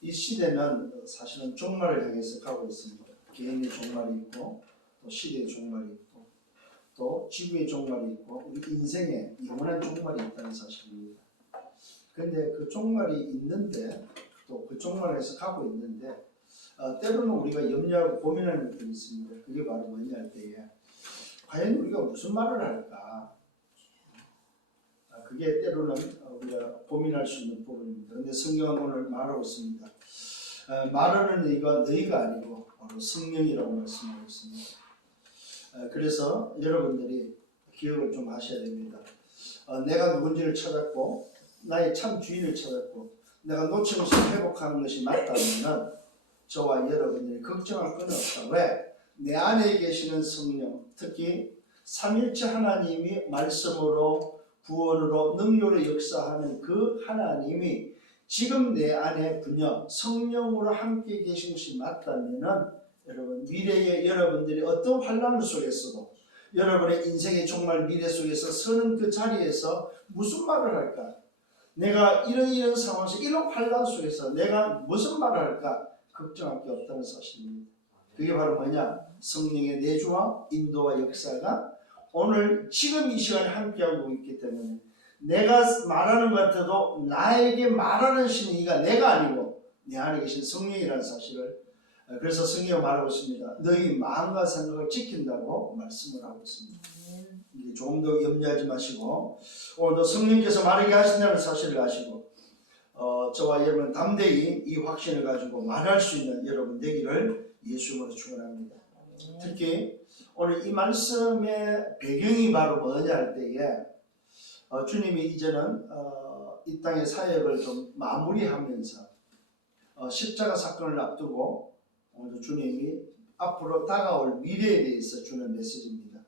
이 시대는 사실은 종말을 향해서 가고 있습니다. 개인의 종말이 있고 또 시대의 종말이 있고 또 지구의 종말이 있고 우리 인생에 영원한 종말이 있다는 사실입니다. 그런데 그 종말이 있는데 또 그 종말에서 가고 있는데 때로는 우리가 염려하고 고민하는 것들이 있습니다. 그게 바로 뭐냐 할 때에 과연 우리가 무슨 말을 할까? 그게 때로는 우리가 고민할 수 있는 부분입니다. 그런데 성경은 오늘 말하고 있습니다. 말하는 너희가 아니고 바로 성령이라고 말씀하고 있습니다. 그래서 여러분들이 기억을 좀 하셔야 됩니다. 내가 누군지를 찾았고 나의 참 주인을 찾았고 내가 놓친 것을 회복하는 것이 맞다면 저와 여러분들이 걱정할 건 없다. 왜? 내 안에 계시는 성령, 특히 삼일체 하나님이 말씀으로 구원으로 능력으로 역사하는 그 하나님이 지금 내 안에 분명 성령으로 함께 계신 것이 맞다면 여러분 미래에 여러분들이 어떤 환난 속에서도 여러분의 인생의 정말 미래 속에서 서는 그 자리에서 무슨 말을 할까? 내가 이런 상황에서 이런 환난 속에서 내가 무슨 말을 할까? 걱정할 게 없다는 사실입니다. 그게 바로 뭐냐? 성령의 내주와 인도와 역사가 오늘 지금 이 시간에 함께하고 있기 때문에 내가 말하는 것 같아도 나에게 말하는 신이가 내가 아니고 내 안에 계신 성령이라는 사실을 그래서 성경이 말하고 있습니다. 너희 마음과 생각을 지킨다고 말씀을 하고 있습니다. 조금 더 염려하지 마시고 오늘도 성령께서 말하게 하신다는 사실을 아시고 저와 여러분 담대히 이 확신을 가지고 말할 수 있는 여러분 되기를 예수님으로 축원합니다. 특히 오늘 이 말씀의 배경이 바로 뭐냐 할 때에 주님이 이제는 이 땅의 사역을 좀 마무리하면서 십자가 사건을 앞두고 오늘 주님이 앞으로 다가올 미래에 대해서 주는 메시지입니다.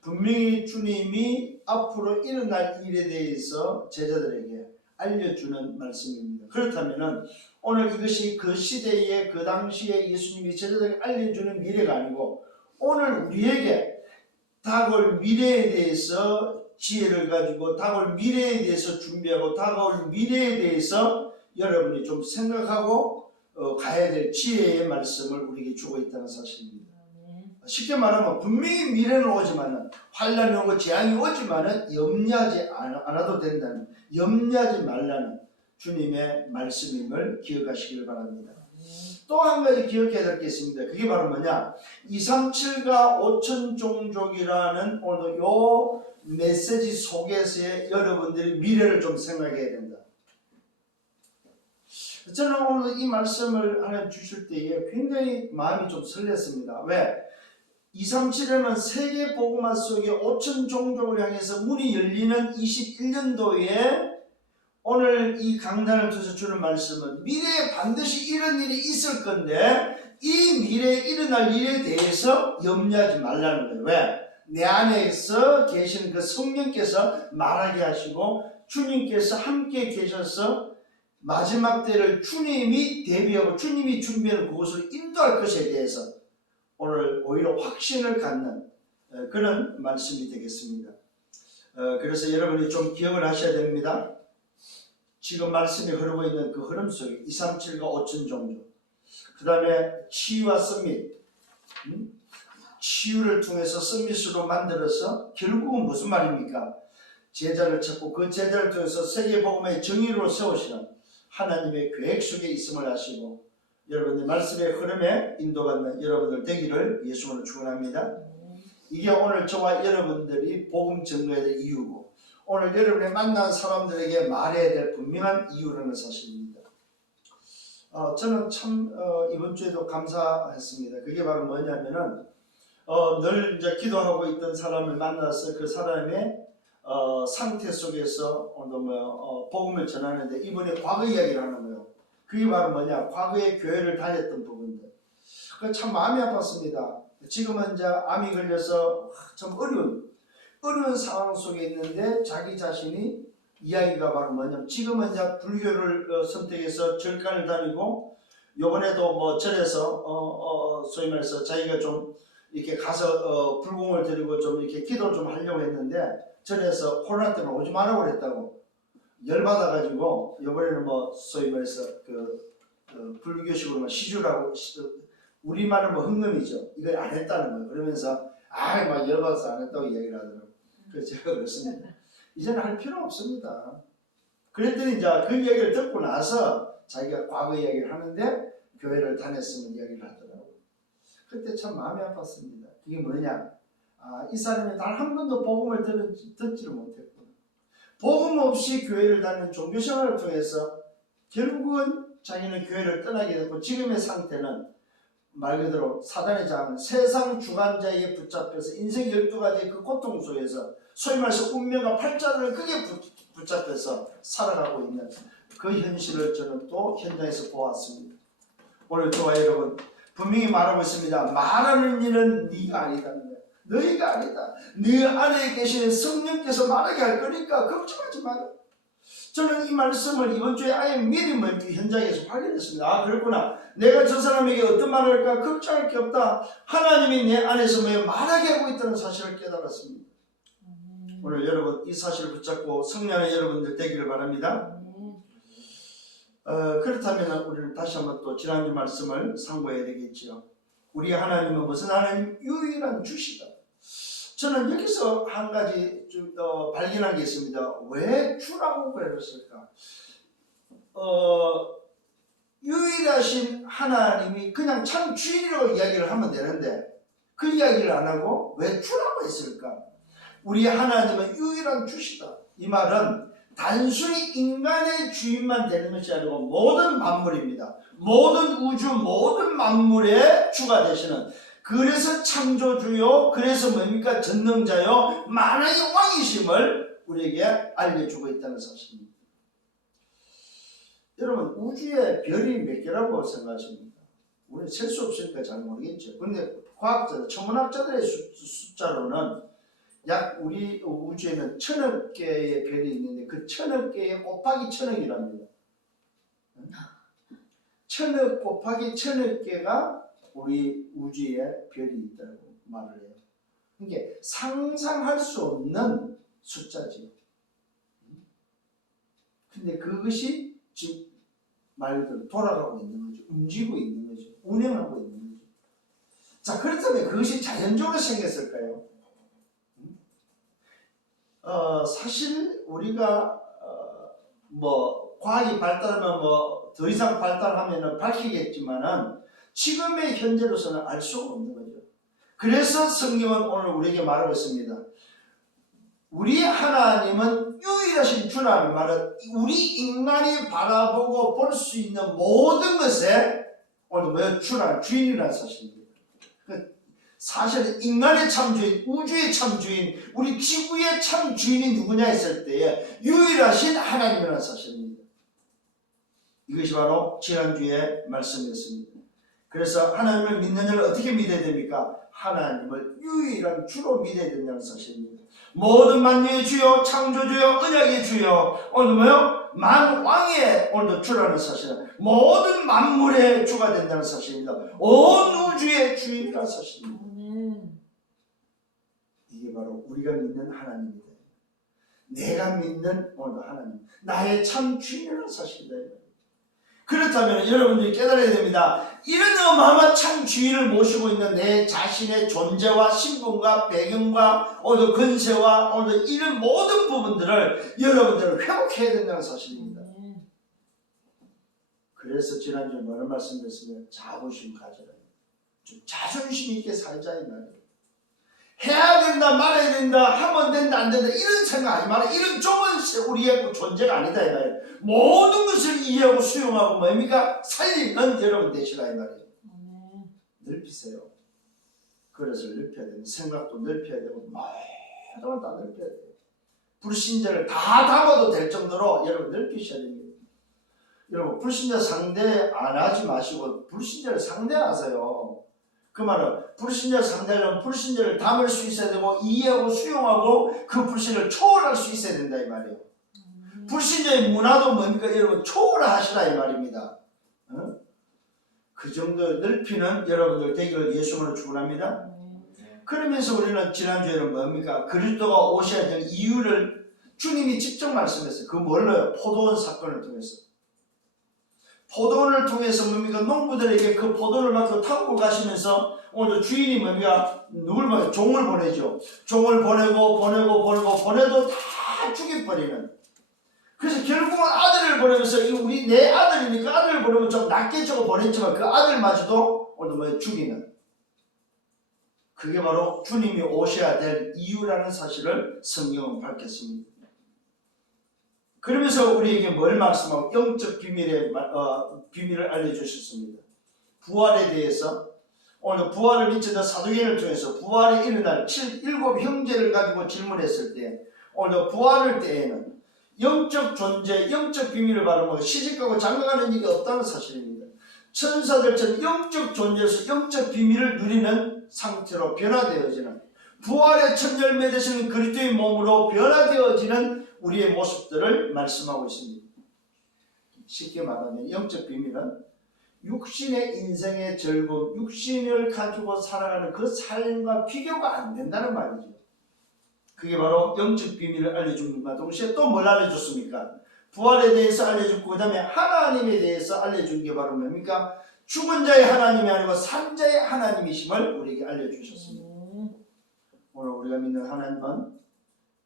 분명히 주님이 앞으로 일어날 일에 대해서 제자들에게 알려주는 말씀입니다. 그렇다면 오늘 이것이 그 시대에 그 당시에 예수님이 제자들에게 알려주는 미래가 아니고 오늘 우리에게 다가올 미래에 대해서 지혜를 가지고 다가올 미래에 대해서 준비하고 다가올 미래에 대해서 여러분이 좀 생각하고 가야 될 지혜의 말씀을 우리에게 주고 있다는 사실입니다. 쉽게 말하면 분명히 미래는 오지만은 환란이 오고 재앙이 오지만은 염려하지 않아도 된다는 염려하지 말라는 주님의 말씀임을 기억하시길 바랍니다. 또 한 가지 기억해야 될 게 있습니다. 그게 바로 뭐냐? 237가 5천 종족이라는 오늘 요 메시지 속에서의 여러분들이 미래를 좀 생각해야 된다. 저는 오늘 이 말씀을 하나님 주실 때에 굉장히 마음이 좀 설렜습니다. 왜? 237에는 세계 복음화 속에 5천 종족을 향해서 문이 열리는 21년도에 오늘 이 강단을 통해서 주는 말씀은 미래에 반드시 이런 일이 있을 건데 이 미래에 일어날 일에 대해서 염려하지 말라는 거예요. 왜? 내 안에서 계시는 그 성령께서 말하게 하시고 주님께서 함께 계셔서 마지막 때를 주님이 대비하고 주님이 준비하는 그것을 인도할 것에 대해서 오늘 오히려 확신을 갖는 그런 말씀이 되겠습니다. 그래서 여러분이 좀 기억을 하셔야 됩니다. 지금 말씀이 흐르고 있는 그 흐름 속에 237과 5천 종족, 그 다음에 치유와 썸밋, 치유를 통해서 썸밋으로 만들어서 결국은 무슨 말입니까? 제자를 찾고 그 제자를 통해서 세계복음의 정의로 세우시는 하나님의 계획 속에 있음을 아시고 여러분의 말씀의 흐름에 인도받는 여러분들 되기를 예수님으로 축원합니다. 이게 오늘 저와 여러분들이 복음 전도해야 될 이유고 오늘 여러분이 만난 사람들에게 말해야 될 분명한 이유라는 사실입니다. 저는 참 이번 주에도 감사했습니다. 그게 바로 뭐냐면은 늘 이제 기도하고 있던 사람을 만나서 그 사람의 상태 속에서 복음을 전하는데 이번에 과거 이야기를 하는 거예요. 그게 바로 뭐냐? 과거에 교회를 다녔던 부분들. 참 마음이 아팠습니다. 지금은 이제 암이 걸려서 참 어려운 상황 속에 있는데 자기 자신이 이야기가 바로 뭐냐면 지금은 이제 불교를 선택해서 절간을 다니고 요번에도 뭐 절에서 소위 말해서 자기가 좀 이렇게 가서 불공을 드리고 좀 이렇게 기도를 좀 하려고 했는데 절에서 코로나 때문에 오지 말라고 그랬다고 열받아가지고 이번에는 뭐 소위 말해서 불교식으로 시주라고 우리말은 뭐 흥금이죠. 이걸 안 했다는 거예요. 그러면서 막 열받아서 안 했다고 이야기를 하더라고요. 그래서 제가 그랬습니다. 이제는 할 필요 없습니다. 그랬더니 이제 그 이야기를 듣고 나서 자기가 과거 이야기를 하는데 교회를 다녔으면 이야기를 하더라고요. 그때 참 마음이 아팠습니다. 그게 뭐냐? 이 사람이 단 한 번도 복음을 듣지를 못했구나. 복음 없이 교회를 다니는 종교생활을 통해서 결국은 자기는 교회를 떠나게 됐고 지금의 상태는 말 그대로 사단의 장, 세상 주관자에 붙잡혀서 인생 12가지의 그 고통 속에서 소위 말해서 운명과 팔자를 크게 붙잡혀서 살아가고 있는 그 현실을 저는 또 현장에서 보았습니다. 오늘 저와 여러분 분명히 말하고 있습니다. 말하는 일은 네가 아니다는 거야. 너희가 아니다. 네 안에 계시는 성령께서 말하게 할 거니까 걱정하지 마라. 저는 이 말씀을 이번 주에 아예 미리 현장에서 확인했습니다. 그렇구나. 내가 저 사람에게 어떤 말을 할까 걱정할 게 없다. 하나님이 내 안에서 말하게 하고 있다는 사실을 깨달았습니다. 오늘 여러분 이 사실을 붙잡고 성령의 여러분들 되기를 바랍니다. 그렇다면 우리는 다시 한번 또 지난주 말씀을 상고해야 되겠지요. 우리 하나님은 무슨 하나님? 유일한 주시다. 저는 여기서 한 가지 발견한 게 있습니다. 왜 주라고 그랬을까? 유일하신 하나님이 그냥 참 주인이라고 이야기를 하면 되는데 그 이야기를 안 하고 왜 주라고 했을까? 우리 하나님은 유일한 주시다. 이 말은 단순히 인간의 주인만 되는 것이 아니고 모든 만물입니다. 모든 우주, 모든 만물의 주가 되시는, 그래서 창조주요, 그래서 뭡니까? 전능자요, 만왕의 왕이심을 우리에게 알려주고 있다는 사실입니다. 여러분, 우주에 별이 몇 개라고 생각하십니까? 우리는 셀 수 없으니까 잘 모르겠죠. 그런데 과학자들, 천문학자들의 숫자로는 약 우리 우주에는 1000억 개의 별이 있는데 그 1000억 개의 곱하기 1000억이랍니다. 1000억 곱하기 1000억 개가 우리 우주에 별이 있다고 말을 해요. 이게 상상할 수 없는 숫자지요. 근데 그것이 지금 말 그대로 돌아가고 있는 거죠. 움직이고 있는 거죠. 운행하고 있는 거죠. 자, 그렇다면 그것이 자연적으로 생겼을까요? 사실 우리가 과학이 발달하면 더 이상 발달하면 밝히겠지만은 지금의 현재로서는 알 수가 없는 거죠. 그래서 성경은 오늘 우리에게 말하고 있습니다. 우리 하나님은 유일하신 주라는 말은 우리 인간이 바라보고 볼 수 있는 모든 것에 오늘 주인이라는 사실입니다. 사실 인간의 참주인, 우주의 참주인, 우리 지구의 참주인이 누구냐 했을 때에 유일하신 하나님이라는 사실입니다. 이것이 바로 지난주의 말씀이었습니다. 그래서 하나님을 믿는 자를 어떻게 믿어야 됩니까? 하나님을 유일한 주로 믿어야 된다는 사실입니다. 모든 만유의 주요, 창조주요, 언약의 주요, 오늘 만왕의 오늘도 주라는 사실은 모든 만물의 주가 된다는 사실입니다. 온 우주의 주인이라는 사실입니다. 이게 바로 우리가 믿는 하나님입니다. 내가 믿는 오늘도 하나님, 나의 참 주인이라는 사실입니다. 그렇다면 여러분들이 깨달아야 됩니다. 이런 어마어마한 참 주인을 모시고 있는 내 자신의 존재와 신분과 배경과 오늘 근세와 오늘 이런 모든 부분들을 여러분들은 회복해야 된다는 사실입니다. 그래서 지난주에 뭐를 말씀드렸으면 자부심 가져라. 좀 자존심 있게 살자 이 말이에요. 해야 된다, 말아야 된다, 하면 된다, 안 된다 이런 생각 아니 말이에요. 이런 좁은 우리의 존재가 아니다 이 말이에요. 모든 것을 이해하고 수용하고 뭡니까? 살리는 여러분 되시라 이 말이에요. 넓히세요. 그릇을 넓혀야 되고 생각도 넓혀야 되고 모든 걸 다 넓혀야 돼요. 불신자를 다 담아도 될 정도로 여러분 넓히셔야 됩니다. 여러분 불신자 상대 안 하지 마시고 불신자를 상대하세요. 그 말은 불신자 상대는 불신자를 담을 수 있어야 되고 이해하고 수용하고 그 불신을 초월할 수 있어야 된다 이 말이에요. 불신자의 문화도 뭡니까? 여러분 초월하시라 이 말입니다. 그 정도 넓히는 여러분들 되기를 예수님으로 축원합니다. 그러면서 우리는 지난주에는 뭡니까? 그리스도가 오셔야 될 이유를 주님이 직접 말씀했어요. 그 뭘로요? 포도원 사건을 통해서. 포도원을 통해서 뭡니까? 농부들에게 그 포도를 맡고 타고 가시면서 오늘 주인이 뭡니까? 누굴 보내? 종을 보내죠. 종을 보내도 다 죽여버리는. 그래서 결국은 아들을 보내면서 우리 내 아들이니까 아들을 보내면 좀 낮게 저거 보냈지만 그 아들마저도 오늘 뭐 죽이는. 그게 바로 주님이 오셔야 될 이유라는 사실을 성경은 밝혔습니다. 그러면서 우리에게 뭘 말씀하고 영적 비밀을 알려주셨습니다. 부활에 대해서 오늘 부활을 미치는 사도행전을 통해서 부활에 일어날 7 형제를 가지고 질문했을 때 오늘 부활을 때에는 영적 존재, 영적 비밀을 바라보고 시집가고 장가가는 일이 없다는 사실입니다. 천사들처럼 영적 존재에서 영적 비밀을 누리는 상태로 변화되어지는 부활의 첫 열매 되시는 그리스도의 몸으로 변화되어지는 우리의 모습들을 말씀하고 있습니다. 쉽게 말하면 영적 비밀은 육신의 인생의 즐거움, 육신을 가지고 살아가는 그 삶과 비교가 안 된다는 말이죠. 그게 바로 영적 비밀을 알려준 것과 동시에 또 뭘 알려줬습니까? 부활에 대해서 알려줬고 그 다음에 하나님에 대해서 알려준 게 바로 뭡니까? 죽은 자의 하나님이 아니고 산 자의 하나님이심을 우리에게 알려주셨습니다. 오늘 우리가 믿는 하나님은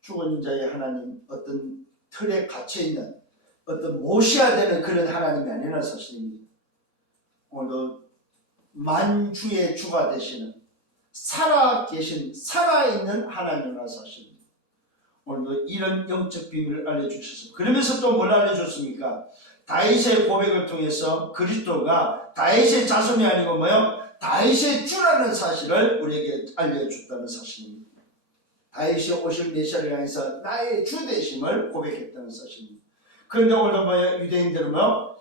죽은 자의 하나님, 어떤 틀에 갇혀있는 어떤 모셔야 되는 그런 하나님이 아니라는 사실입니다. 오늘도 만주의 주가 되시는 살아있는 하나님이라는 사실입니다. 오늘도 이런 영적 비밀을 알려주셔서 그러면서 또 뭘 알려줬습니까? 다윗의 고백을 통해서 그리스도가 다윗의 자손이 아니고 뭐요? 다윗의 주라는 사실을 우리에게 알려줬다는 사실입니다. 다윗이 오실 메시아를 향해서 나의 주 되심을 고백했다는 사실입니다. 그런데 오늘 뭐예요? 유대인들은 뭐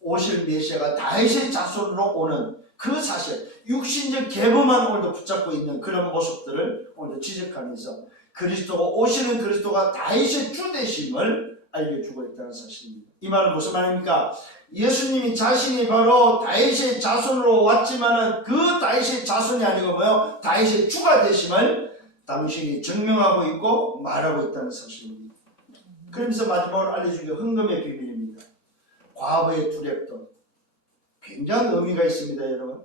오실 메시아가 다윗의 자손으로 오는 그 사실, 육신적 계보만 오늘도 붙잡고 있는 그런 모습들을 오늘 지적하면서 그리스도가 오시는 그리스도가 다윗의 주 되심을 알려주고 있다는 사실입니다. 이 말은 무슨 말입니까? 예수님이 자신이 바로 다윗의 자손으로 왔지만은 그 다윗의 자손이 아니고 뭐요? 다윗의 주가 되심을 당신이 증명하고 있고 말하고 있다는 사실입니다. 그러면서 마지막으로 알려준 게 흥금의 비밀입니다. 과부의 두렵돈. 굉장한 의미가 있습니다, 여러분.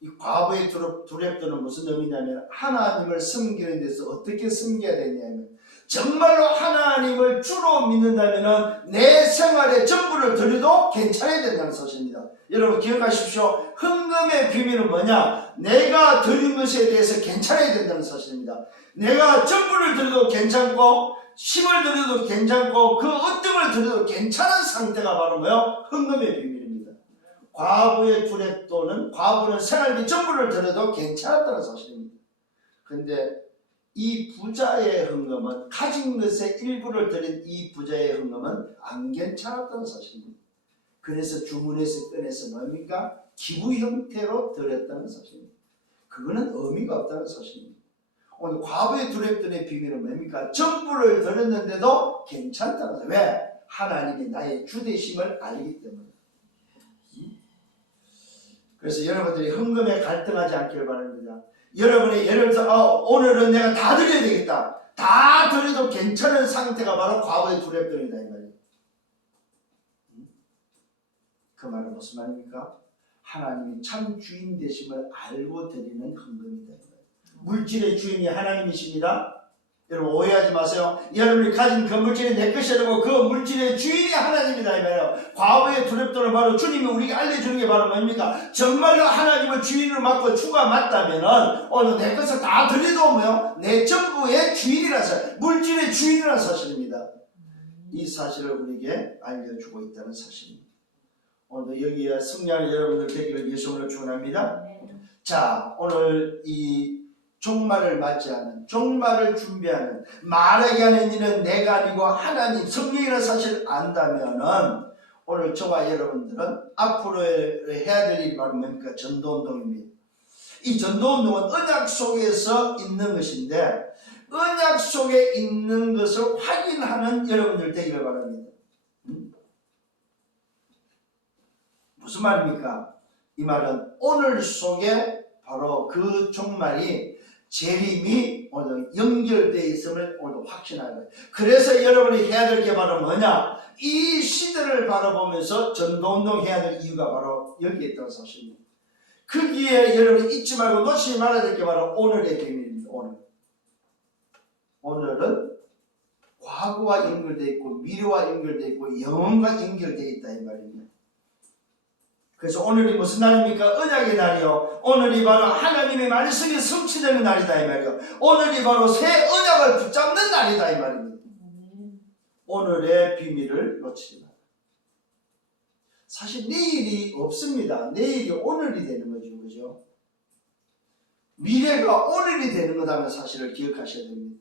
이 과부의 두렵돈은 무슨 의미냐면 하나님을 섬기는 데서 어떻게 섬겨야 되냐면 정말로 하나님을 주로 믿는다면 내 생활의 전부를 드려도 괜찮아야 된다는 사실입니다. 여러분 기억하십시오. 흥금의 비밀은 뭐냐? 내가 드린 것에 대해서 괜찮아야 된다는 사실입니다. 내가 전부를 드려도 괜찮고 10을 드려도 괜찮고 그 어떤 드려도 괜찮은 상태가 바로 뭐요? 흥금의 비밀입니다. 과부의 두렵돈은 과부는 생활비 전부를 드려도 괜찮았다는 사실입니다. 그런데 이 부자의 흥금은 가진 것의 일부를 드린 이 부자의 흥금은 안 괜찮았다는 사실입니다. 그래서 주문에서 꺼내서 뭡니까? 기부 형태로 드렸다는 사실입니다. 그거는 의미가 없다는 사실입니다. 오늘 과부의 두렵돈의 비밀은 뭡니까? 전부를 드렸는데도 괜찮다는 사실. 왜? 하나님이 나의 주되심을 알기 때문에. 그래서 여러분들이 흥금에 갈등하지 않기를 바랍니다. 여러분이 예를 들어서 오늘은 내가 다 드려야 되겠다. 다 드려도 괜찮은 상태가 바로 과부의 두렵돈이다 이 말이에요. 그 말은 무슨 말입니까? 하나님이 참 주인 되심을 알고 드리는 흥금이다. 물질의 주인이 하나님이십니다. 여러분 오해하지 마세요. 여러분이 가진 그 물질이 내 것이 아니고 그 물질의 주인이 하나님이다 이 말이에요. 과부의 두렵돈을 바로 주님이 우리에게 알려주는 게 바로 뭡니까? 정말로 하나님을 주인으로 맡고 주가 맞다면은 오늘 내 것을 다 드려도 뭐요? 내 전부의 주인이라서 물질의 주인이라는 사실입니다. 이 사실을 우리에게 알려주고 있다는 사실입니다. 오늘 여기에 승리하는 여러분들 되기를 예수님으로 축원합니다. 자, 오늘 이 종말을 맞이하는, 종말을 준비하는, 말하게 하는 일은 내가 아니고 하나님, 성령이라는 사실을 안다면은 오늘 저와 여러분들은 앞으로 해야 될 일이 바로 뭡니까? 전도운동입니다. 이 전도운동은 언약 속에서 있는 것인데 언약 속에 있는 것을 확인하는 여러분들 되기를 바랍니다. 무슨 말입니까? 이 말은 오늘 속에 바로 그 종말이 재림이 오늘 연결되어 있음을 오늘 확신하는 거예요. 그래서 여러분이 해야 될 게 바로 뭐냐? 이 시대를 바라보면서 전도운동 해야 될 이유가 바로 여기에 있다는 사실입니다. 거기에 여러분이 잊지 말고 놓치지 말아야 될 게 바로 오늘의 비밀입니다. 오늘은 과거와 연결되어 있고 미래와 연결되어 있고 영원과 연결되어 있다 이 말입니다. 그래서 오늘이 무슨 날입니까? 언약의 날이요. 오늘이 바로 하나님의 말씀이 성취되는 날이다 이 말이요. 오늘이 바로 새 언약을 붙잡는 날이다 이 말입니다. 오늘의 비밀을 놓치지 마라. 사실 내일이 없습니다. 내일이 오늘이 되는 거죠. 그죠? 미래가 오늘이 되는 거라는 사실을 기억하셔야 됩니다.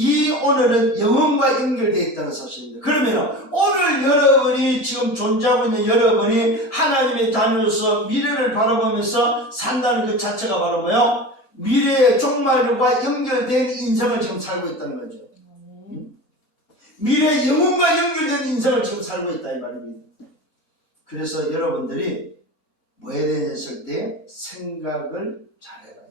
이 오늘은 영혼과 연결되어 있다는 사실입니다. 그러면 오늘 여러분이 지금 존재하고 있는 여러분이 하나님의 자녀로서 미래를 바라보면서 산다는 것 자체가 바로 뭐요? 미래의 종말과 연결된 인생을 지금 살고 있다는 거죠. 미래의 영혼과 연결된 인생을 지금 살고 있다 이 말입니다. 그래서 여러분들이 뭐에 대했을 때 생각을 잘해라.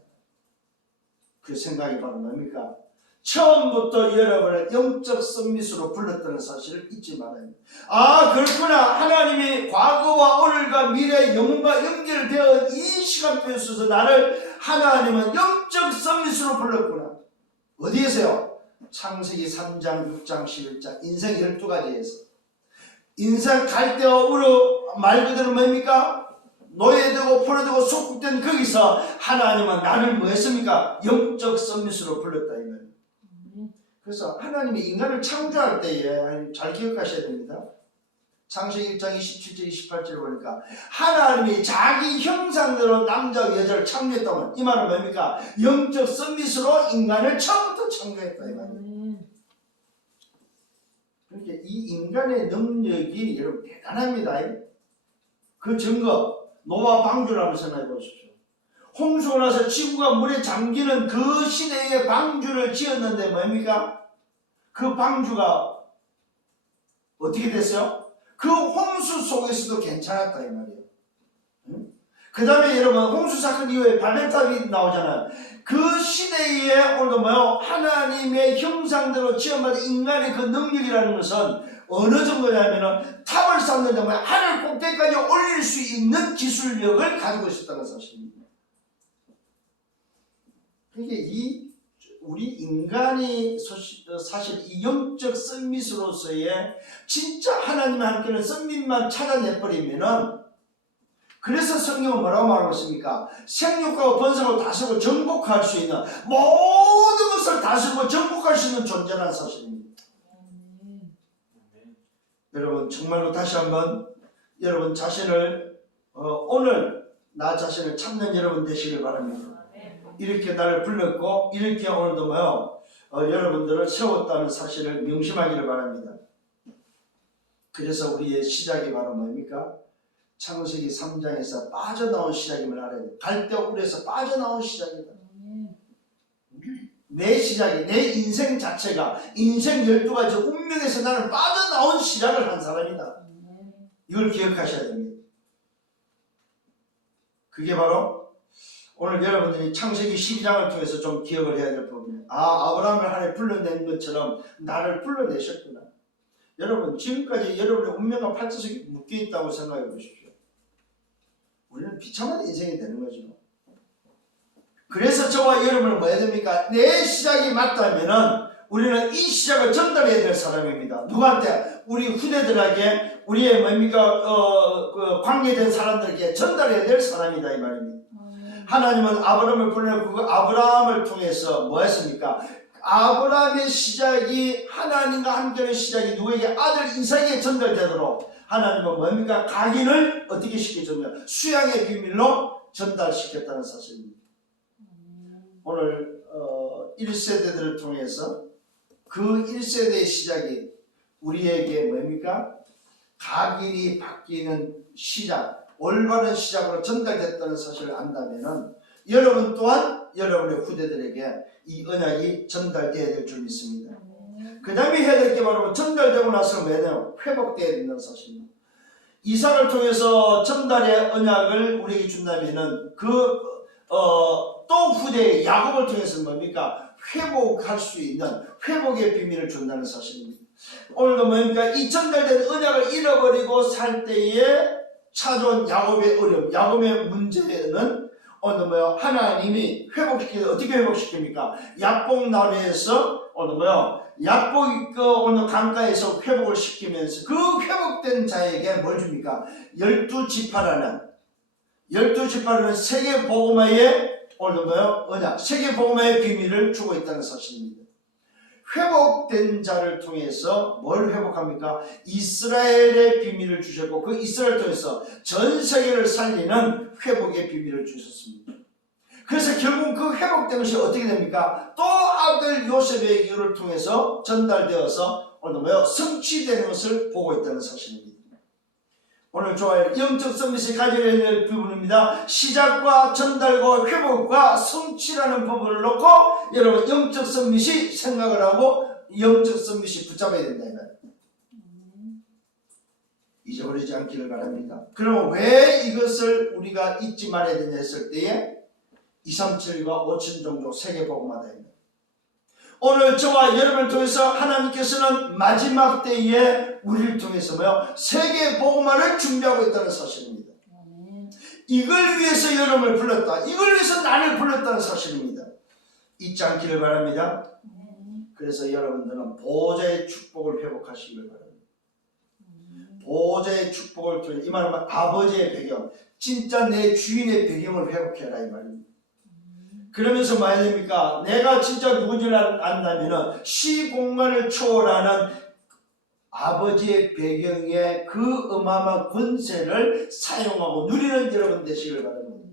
그 생각이 바로 뭡니까? 처음부터 여러분을 영적 서밋으로 불렀다는 사실을 잊지 말아야 합니다. 아, 그렇구나. 하나님이 과거와 오늘과 미래 영혼과 연결되어 이 시간표에 있어서 나를 하나님은 영적 서밋으로 불렀구나. 어디에서요? 창세기 3장, 6장, 11장 인생 12가지에서 인생 갈대어우로 말 그대로 뭡니까? 노예되고 포로되고 속국된 거기서 하나님은 나를 뭐 했습니까? 영적 서밋으로 불렀다 이 말이에요. 그래서 하나님이 인간을 창조할 때에 잘 기억하셔야 됩니다. 창세기 1장 27절 28절을 보니까 하나님이 자기 형상대로 남자와 여자를 창조했다면 이 말은 뭡니까? 영적 서밋으로 인간을 처음부터 창조했다 이 말이에요. 그러니까 이 인간의 능력이 여러분 대단합니다. 그 증거 노아 방주를 한번 생각해 보십시오. 홍수가 나서 지구가 물에 잠기는 그 시대에 방주를 지었는데 뭡니까? 그 방주가 어떻게 됐어요? 그 홍수 속에서도 괜찮았다 이 말이에요. 그 다음에 여러분 홍수 사건 이후에 바벨탑이 나오잖아요. 그 시대에 오늘도 뭐요? 하나님의 형상대로 지어받은 인간의 그 능력이라는 것은 어느 정도냐면은 탑을 쌓는데 뭐야? 하늘 꼭대기까지 올릴 수 있는 기술력을 가지고 있었다는 사실입니다. 그게 우리 인간이 사실 이 영적 썸밋으로서의 진짜 하나님의 함께는 썸밋만 찾아내버리면은 그래서 성경은 뭐라고 말하고 있습니까? 생육하고 번성하고 다스리고 정복할 수 있는 모든 것을 다스리고 정복할 수 있는 존재라는 사실입니다. 여러분 정말로 다시 한번 여러분 자신을 오늘 나 자신을 찾는 여러분 되시길 바랍니다. 이렇게 나를 불렀고 이렇게 오늘도 뭐요? 여러분들을 세웠다는 사실을 명심하기를 바랍니다. 그래서 우리의 시작이 바로 뭡니까? 창세기 3장에서 빠져나온 시작임을 알아야 돼요. 갈대굴에서 빠져나온 시작이다. 내 시작이, 내 인생 자체가 인생 12가지 운명에서 나는 빠져나온 시작을 한 사람이다. 이걸 기억하셔야 됩니다. 그게 바로 오늘 여러분들이 창세기 12장을 통해서 좀 기억을 해야 될 부분이에요. 아, 아브라함을 하나님 불러낸 것처럼 나를 불러내셨구나. 여러분 지금까지 여러분의 운명과 팔자석이 묶여있다고 생각해 보십시오. 우리는 비참한 인생이 되는 거죠. 그래서 저와 여러분은 뭐 해야 됩니까? 내 시작이 맞다면은 우리는 이 시작을 전달해야 될 사람입니다. 누구한테? 우리 후대들에게, 우리의 뭡니까? 그 관계된 사람들에게 전달해야 될 사람이다 이 말입니다. 하나님은 아브라함을 불러내고 그 아브라함을 통해서 뭐 했습니까? 아브라함의 시작이 하나님과 함께하는 시작이 누구에게? 아들 이삭에게 전달되도록 하나님은 뭡니까? 각인을 어떻게 시켜줬냐? 수양의 비밀로 전달시켰다는 사실입니다. 오늘 1세대들을 통해서 그 1세대의 시작이 우리에게 뭡니까? 각인이 바뀌는 시작, 올바른 시작으로 전달됐다는 사실을 안다면은 여러분 또한 여러분의 후대들에게 이 언약이 전달되어야 될 줄 믿습니다. 그 다음에 해야 될 게 바로 전달되고 나서 뭐 해야 되나요? 회복되어야 된다는 사실입니다. 이삭을 통해서 전달의 언약을 우리에게 준다면은 또 후대의 야곱을 통해서는 뭡니까? 회복할 수 있는 회복의 비밀을 준다는 사실입니다. 오늘도 뭡니까? 이 전달된 언약을 잃어버리고 살 때에 찾아온 야곱의 어려움, 야곱의 문제는 오늘 뭐요? 하나님이 회복시키는데 어떻게 회복시킵니까? 약복 나루에서 오늘 뭐요? 약복 오늘 강가에서 회복을 시키면서 그 회복된 자에게 뭘 줍니까? 12지파라는 세계 복음화의 오늘 뭐요? 언약, 세계 복음화의 비밀을 주고 있다는 사실입니다. 회복된 자를 통해서 뭘 회복합니까? 이스라엘의 비밀을 주셨고 그 이스라엘을 통해서 전 세계를 살리는 회복의 비밀을 주셨습니다. 그래서 결국 그 회복된 것이 어떻게 됩니까? 또 아들 요셉의 기도를 통해서 전달되어서 오늘 뭐요? 성취되는 것을 보고 있다는 사실입니다. 오늘 좋아요. 영적 서밋이 가져야 될 부분입니다. 시작과 전달과 회복과 성취라는 부분을 놓고 여러분 영적 서밋이 생각을 하고 영적 서밋이 붙잡아야 된다. 잊어버리지 않기를 바랍니다. 그럼 왜 이것을 우리가 잊지 말아야 되냐 했을 때에 237과 5천 종족 세계복음화다입니다. 오늘 저와 여러분을 통해서 하나님께서는 마지막 때에 우리를 통해서 뭐요? 세계 복음화를 준비하고 있다는 사실입니다. 이걸 위해서 여러분을 불렀다. 이걸 위해서 나를 불렀다는 사실입니다. 잊지 않기를 바랍니다. 그래서 여러분들은 보좌의 축복을 회복하시기를 바랍니다. 보좌의 축복을 통해 이 말은 아버지의 배경, 진짜 내 주인의 배경을 회복해라 이 말입니다. 그러면서 뭐야 됩니까? 내가 진짜 누군지를 안다면은 시공간을 초월하는 아버지의 배경의 그 어마어마한 권세를 사용하고 누리는 여러분 되시길 바랍니다.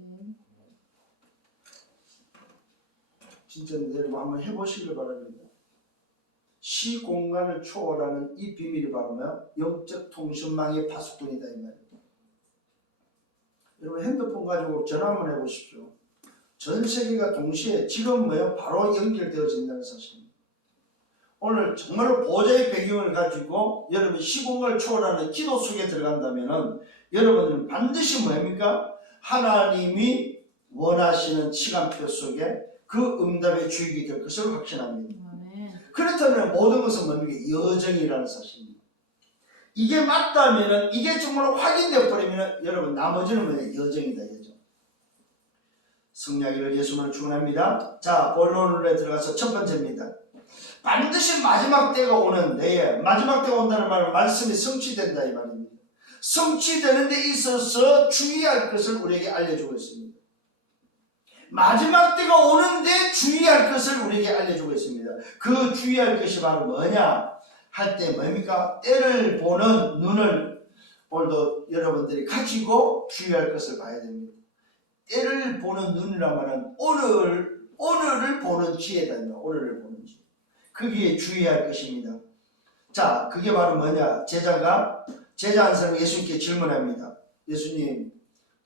진짜 여러분 한번 해보시길 바랍니다. 시공간을 초월하는 이 비밀이 바로 뭐야? 영적 통신망의 파수꾼이다 이 말입니다. 여러분 핸드폰 가지고 전화 한번 해보십시오. 전 세계가 동시에 지금 뭐요? 바로 연결되어진다는 사실입니다. 오늘 정말로 보좌의 배경을 가지고 여러분 시공간을 초월하는 기도 속에 들어간다면은 여러분들은 반드시 뭡니까? 하나님이 원하시는 시간표 속에 그 응답의 주역이 될 것을 확신합니다. 그렇다면 모든 것은 뭡니까? 여정이라는 사실입니다. 이게 맞다면은 이게 정말 확인되어 버리면은 여러분 나머지는 뭐예요? 여정이다 여정. 성령이를 예수님을 축원합니다. 자, 본론에 들어가서 첫 번째입니다. 반드시 마지막 때가 오는데 마지막 때가 온다는 말은 말씀이 성취된다 이 말입니다. 성취되는 데 있어서 주의할 것을 우리에게 알려주고 있습니다. 마지막 때가 오는데 주의할 것을 우리에게 알려주고 있습니다. 그 주의할 것이 바로 뭐냐 할 때 뭡니까? 때를 보는 눈을 오늘도 여러분들이 가지고 주의할 것을 봐야 됩니다. 때를 보는 눈이란 말은 오늘을 보는 지혜다. 오늘을 보는 지혜. 거기에 주의할 것입니다. 자, 그게 바로 뭐냐? 제자 한 사람이 예수님께 질문합니다. 예수님,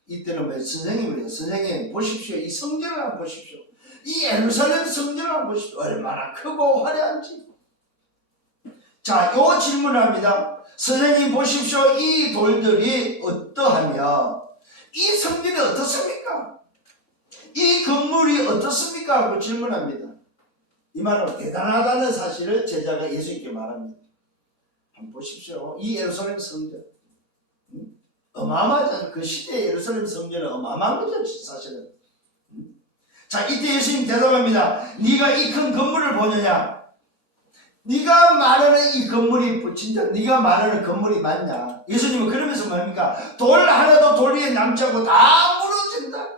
이때는 뭐 선생님이래요. 선생님, 보십시오. 이 성전을 한번 보십시오. 이 예루살렘 성전을 한번 보십시오. 얼마나 크고 화려한지. 자, 요 질문을 합니다. 선생님 보십시오. 이 돌들이 어떠하며 이 성전이 어떻습니까? 이 건물이 어떻습니까? 하고 질문합니다. 이 말은 대단하다는 사실을 제자가 예수님께 말합니다. 한번 보십시오. 이 예루살렘 성전. 어마어마하잖아요. 그 시대의 예루살렘 성전은 어마어마한 거죠. 사실은. 자, 이때 예수님 대답합니다. 네가 이 큰 건물을 보느냐? 네가 말하는 이 건물이 진짜 네가 말하는 건물이 맞냐? 예수님은 그러면서 뭡니까? 돌 하나도 돌 위에 남지 않고 다 무너진다.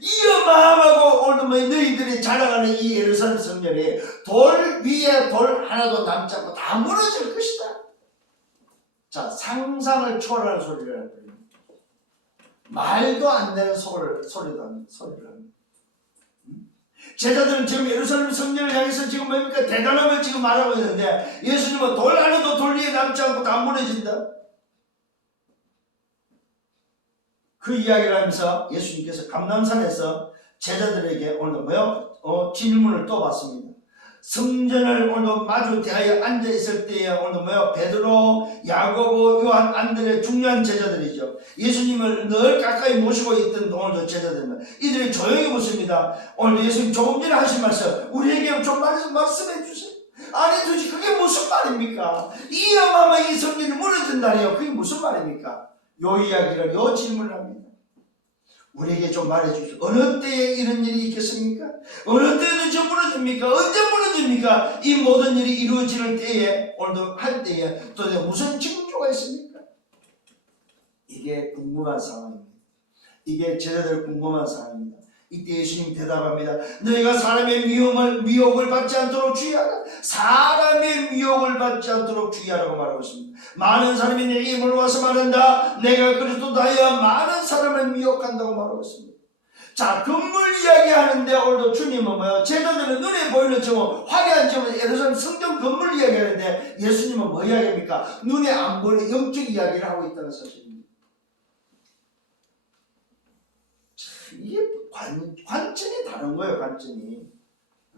이 어마어마하고 오늘 뭐 너희들이 자랑하는 이 예루살렘 성전이 돌 위에 돌 하나도 남지 않고 다 무너질 것이다. 자, 상상을 초월하는 소리를 할 거예요. 말도 안 되는 소리를 합니다. 제자들은 지금 예루살렘 성전을 향해서 지금 뭡니까? 대단함을 지금 말하고 있는데 예수님은 돌 하나도 돌 위에 남지 않고 다 무너진다. 그 이야기를 하면서 예수님께서 감람산에서 제자들에게 오늘 질문을 또 받습니다. 성전을 오늘도 마주 대하여 앉아 있을 때에 오늘도 베드로, 야고보, 요한, 안드레 중요한 제자들이죠. 예수님을 늘 가까이 모시고 있던 오늘도 제자들입니다. 이들이 조용히 묻습니다. 오늘 예수님 조금 전에 하신 말씀 우리에게 좀 말씀해 주세요. 아니 도대체 그게 무슨 말입니까? 이 어마어마한 이 성전이 무너진다니요. 그게 무슨 말입니까? 요 이야기를 요 질문을 합니다. 우리에게 좀 말해주십시오. 어느 때에 이런 일이 있겠습니까? 어느 때든지 무너집니까? 언제 무너집니까? 이 모든 일이 이루어질 때에 오늘도 할 때에 도대체 무슨 징조가 있습니까? 이게 궁금한 상황입니다. 이게 제자들 궁금한 상황입니다. 이때 예수님 대답합니다. 너희가 사람의 미혹을 받지 않도록 주의하라. 사람의 미혹을 받지 않도록 주의하라고 말하고 있습니다. 많은 사람이 내 이름으로 와서 말한다. 내가 그리스도다여 많은 사람을 미혹한다고 말하고 있습니다. 자, 건물 이야기하는데 오늘도 주님은 제자들은 눈에 보이는 저 화려한 저 예루살렘 성전 건물 이야기하는데 예수님은 뭐 이야기합니까? 눈에 안 보이는 영적 이야기를 하고 있다는 사실입니다. 이게 관점이 다른 거예요. 관점이.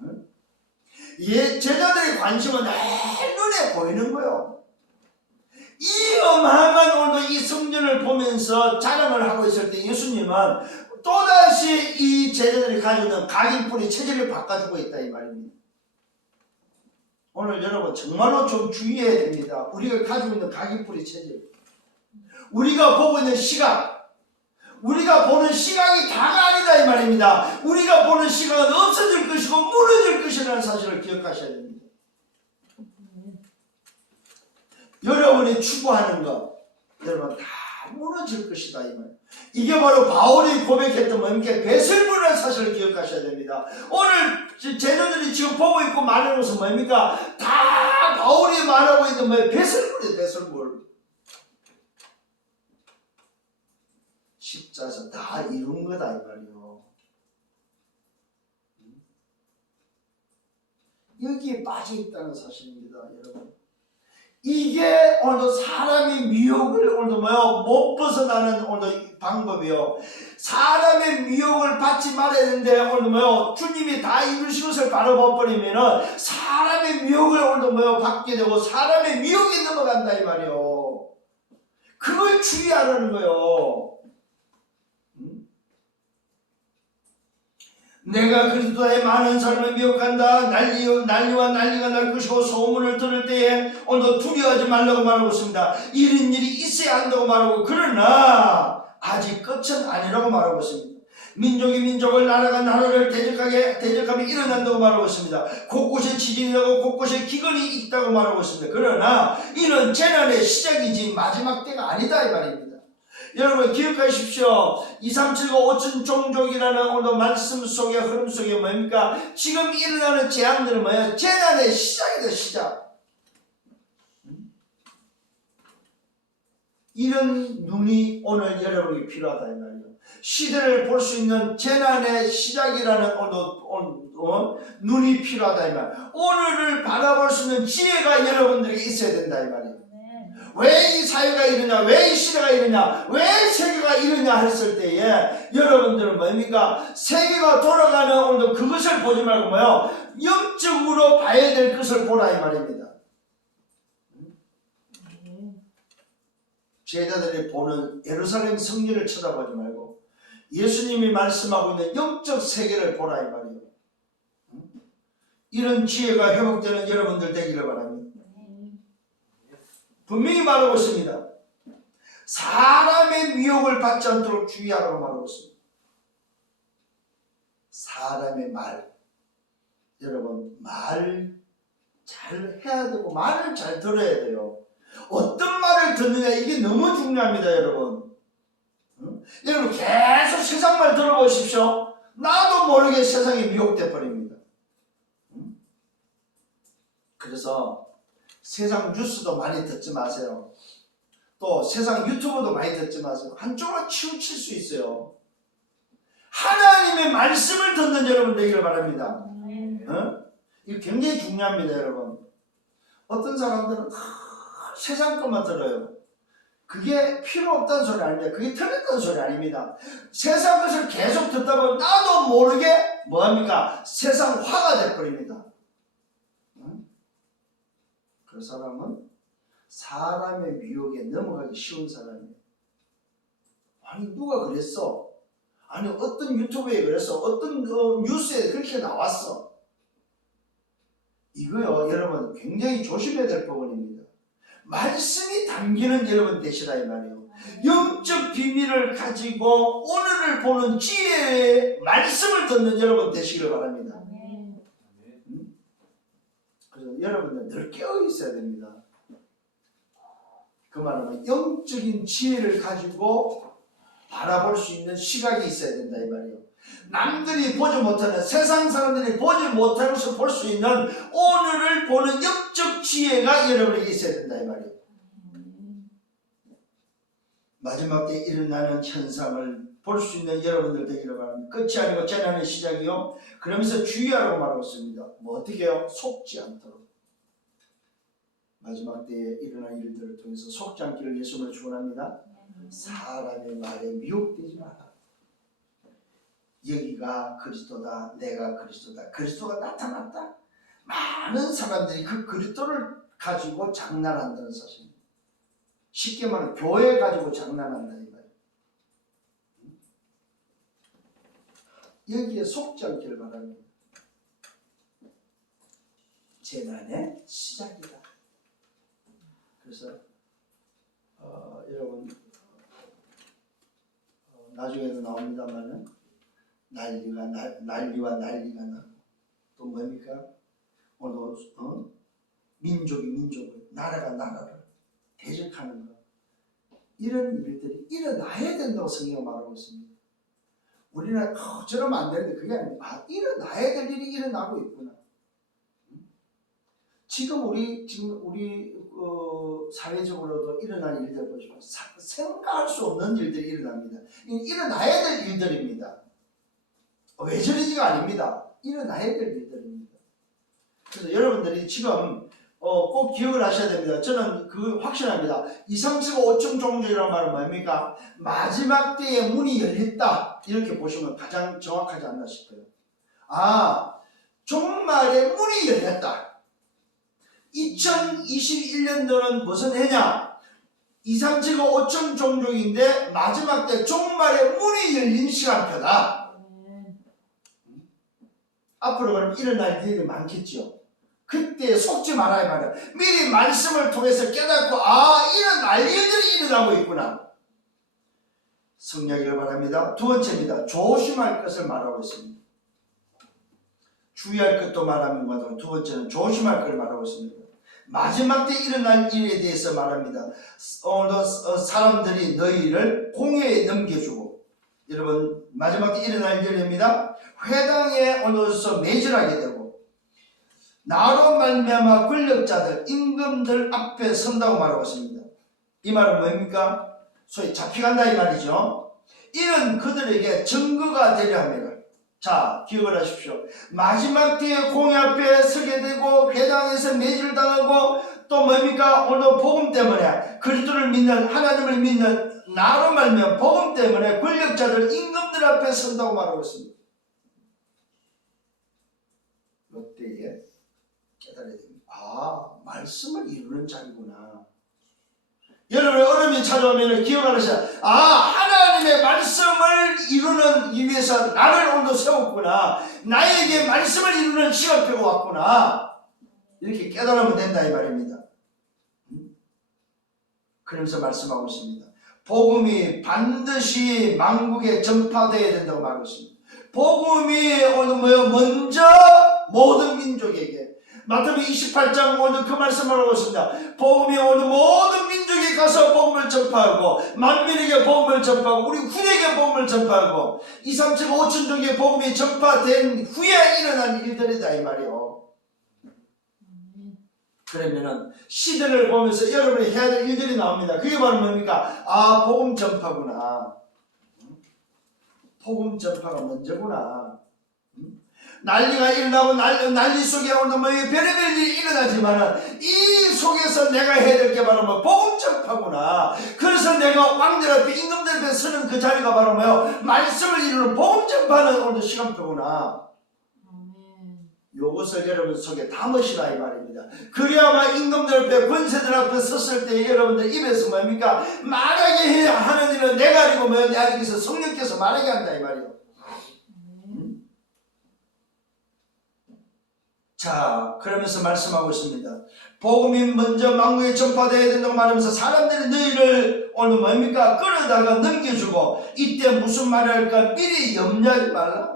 응? 제자들의 관심은 눈에 보이는 거예요. 이 어마어마한 오늘도 이 성전을 보면서 자랑을 하고 있을 때 예수님은 또다시 이 제자들이 가지고 있는 각인뿌리 체질을 바꿔주고 있다 이 말입니다. 오늘 여러분 정말로 좀 주의해야 됩니다. 우리가 가지고 있는 각인뿌리 체질, 우리가 보고 있는 시각, 우리가 보는 시각이 다가 아니다 이 말입니다. 우리가 보는 시각은 없어질 것이고 무너질 것이라는 사실을 기억하셔야 됩니다. 여러분이 추구하는 것 여러분 다 무너질 것이다 이 말. 이게 바로 바울이 고백했던 뭡니까? 배설물이라는 사실을 기억하셔야 됩니다. 오늘 제자들이 지금 보고 있고 말하는 것은 뭡니까? 다 바울이 말하고 있는 뭐예요? 배설물이에요. 배설물. 십자에서 다 이룬 거다 이 말이요. 여기에 빠져 있다는 사실입니다, 여러분. 이게 오늘도 사람의 미혹을 오늘도 못 벗어나는 오늘도 방법이요. 사람의 미혹을 받지 말아야 되는데 오늘도 주님이 다 이루신 것을 바로 벗버리면은 사람의 미혹을 오늘도 받게 되고 사람의 미혹이 넘어간다 이 말이요. 그걸 주의하라는 거요. 내가 그리스도의 많은 사람을 미혹한다. 난리와 난리가 날 것이고 소문을 들을 때에 오늘도 두려워하지 말라고 말하고 있습니다. 이런 일이 있어야 한다고 말하고 그러나 아직 끝은 아니라고 말하고 있습니다. 민족이 민족을 나라가 나라를 대적하며 일어난다고 말하고 있습니다. 곳곳에 지진이 나고 곳곳에 기근이 있다고 말하고 있습니다. 그러나 이는 재난의 시작이지 마지막 때가 아니다 이 말입니다. 여러분 기억하십시오. 237과 5천 종족이라는 오늘 말씀 속에 흐름 속에 뭡니까? 지금 일어나는 재앙들은 뭐예요? 재난의 시작이다 시작. 이런 눈이 오늘 여러분에게 필요하다 이 말이에요. 시대를 볼 수 있는 재난의 시작이라는 눈이 필요하다 이 말이에요. 오늘을 바라볼 수 있는 지혜가 여러분들에게 있어야 된다 이 말이에요. 왜 이 사회가 이러냐, 왜 이 시대가 이러냐, 왜 세계가 이러냐 했을 때에 여러분들은 뭡니까? 세계가 돌아가는 오늘도 그것을 보지 말고 영적으로 봐야 될 것을 보라 이 말입니다. 제자들이 보는 예루살렘 성전을 쳐다보지 말고 예수님이 말씀하고 있는 영적 세계를 보라 이 말이에요. 이런 지혜가 회복되는 여러분들 되기를 바랍니다. 분명히 말하고 있습니다. 사람의 미혹을 받지 않도록 주의하라고 말하고 있습니다. 사람의 말, 여러분 말 잘 해야 되고 말을 잘 들어야 돼요. 어떤 말을 듣느냐 이게 너무 중요합니다 여러분. 여러분 계속 세상 말 들어보십시오. 나도 모르게 세상에 미혹돼 버립니다. 그래서 세상 뉴스도 많이 듣지 마세요. 또 세상 유튜브도 많이 듣지 마세요. 한쪽으로 치우칠 수 있어요. 하나님의 말씀을 듣는 여러분 되기를 바랍니다. 이거 굉장히 중요합니다 여러분. 어떤 사람들은 세상 것만 들어요. 그게 필요 없다는 소리 아닙니다. 그게 틀렸다는 소리 아닙니다. 세상 것을 계속 듣다 보면 나도 모르게 뭐합니까? 세상화가 돼버립니다. 그 사람은 사람의 미혹에 넘어가기 쉬운 사람이에요. 아니 누가 그랬어? 아니 어떤 유튜브에 그랬어? 어떤 뉴스에 그렇게 나왔어? 이거요 여러분 굉장히 조심해야 될 부분입니다. 말씀이 담기는 여러분 되시라 이 말이에요. 영적 비밀을 가지고 오늘을 보는 지혜의 말씀을 듣는 여러분 되시길 바랍니다. 그래서 여러분들 늘 깨어 있어야 됩니다. 그 말은 영적인 지혜를 가지고 바라볼 수 있는 시각이 있어야 된다 이 말이에요. 남들이 보지 못하는, 세상 사람들이 보지 못하는 것을 볼 수 있는 오늘을 보는 영적 지혜가 여러분에게 있어야 된다 이 말이에요. 마지막 때 일어나는 현상을 볼 수 있는 여러분들 되기를 바랍니다. 끝이 아니고 재난의 시작이요. 그러면서 주의하라고 말하고 있습니다. 뭐 어떻게 해요? 속지 않도록. 마지막 때에 일어날 일들을 통해서 속지 않기를 예수님을 축원합니다. 사람의 말에 미혹되지 마라. 여기가 그리스도다, 내가 그리스도다, 그리스도가 나타났다. 많은 사람들이 그 그리스도를 가지고 장난한다는 사실입니다. 쉽게 말하면 교회 가지고 장난한다 이 말이에요. 여기에 속지 않기를 바랍니다. 재난의 시작이다. 그래서 여러분 나중에도 나옵니다만은 난리와 난리가 나고 또 뭡니까? 오늘 민족이 민족을 나라가 나라를 대적하는 것 이런 일들이 일어나야 된다고 성경은 말하고 있습니다. 우리는 저러면 안 되는데 그게 아니라 일어나야 될 일이 일어나고 있구나. 지금 우리 사회적으로도 일어날 일들 보시면 생각할 수 없는 일들이 일어납니다. 일어나야 될 일들입니다. 왜 저러지가 아닙니다. 일어나야 될 일들입니다. 그래서 여러분들이 지금 꼭 기억을 하셔야 됩니다. 저는 그 확신합니다. 2, 3, 4, 5층 종족이라는 말은 뭡니까? 마지막 때에 문이 열렸다. 이렇게 보시면 가장 정확하지 않나 싶어요. 종말에 문이 열렸다. 2021년도는 무슨 해냐? 2, 3, 7, 5천 종족인데 마지막 때 종말에 문이 열린 시간표다. 앞으로 그럼 일어날 일이 많겠죠. 그때 속지 말아야 말이야. 미리 말씀을 통해서 깨닫고 일어날 일들이 일어나고 있구나. 성령이길 바랍니다. 두 번째입니다. 조심할 것을 말하고 있습니다. 주의할 것도 말하는 것도 두 번째는 조심할 것을 말하고 있습니다. 마지막 때 일어날 일에 대해서 말합니다. 사람들이 너희를 공회에 넘겨주고 여러분 마지막 때 일어날 일입니다. 회당에 올라서 매질하게 되고 나로 말미암아 권력자들 임금들 앞에 선다고 말하고 있습니다. 이 말은 뭡니까? 소위 잡혀간다 이 말이죠. 이는 그들에게 증거가 되려 합니다. 자, 기억을 하십시오. 마지막 때에 공회 앞에 서게 되고 회당에서 매질을 당하고 또 뭡니까? 오늘 복음 때문에 그리스도를 믿는 하나님을 믿는 나로 말면 복음 때문에 권력자들 임금들 앞에 선다고 말하고 있습니다. 이때에 깨달아야 됩니다. 말씀을 이루는 자리구나. 여러분 어려움이 찾아오면 기억하셔야 하나님의 말씀을 이루는 위해서 나를 오늘도 세웠구나. 나에게 말씀을 이루는 시간표가 왔구나. 이렇게 깨달으면 된다 이 말입니다. 그러면서 말씀하고 있습니다. 복음이 반드시 만국에 전파되어야 된다고 말하고 있습니다. 복음이 오늘 먼저 모든 민족에게 마태복음 28장 오늘 그 말씀을 하고 있습니다. 복음이 오늘 모든 민족에 가서 복음을 전파하고 만민에게 복음을 전파하고 우리 후대에게 복음을 전파하고 2, 3, 7, 5천 종의 복음이 전파된 후에 일어난 일들이다 이 말이요. 그러면은 시대를 보면서 여러분이 해야 될 일들이 나옵니다. 그게 바로 뭡니까? 복음 전파구나. 복음 전파가 먼저구나. 난리가 일어나고 난리 속에 오는 별의별 일이 일어나지만 이 속에서 내가 해야 될 게 바로 복음 전파구나. 그래서 내가 왕들 앞에 임금들 앞에 서는 그 자리가 바로 말씀을 이루는 복음 전파는 오늘 시간표구나. 요것을 여러분 속에 담으시라 이 말입니다. 그래야만 임금들 앞에 권세들 앞에 섰을 때 여러분들 입에서 뭡니까? 말하게 하는 일은 내가 아니고 내 안에서 성령께서 말하게 한다 이 말이에요. 자, 그러면서 말씀하고 있습니다. 복음이 먼저 만국에 전파되어야 된다고 말하면서 사람들이 너희를 오늘 뭡니까? 끌어다가 넘겨주고 이때 무슨 말을 할까? 미리 염려하지 말라.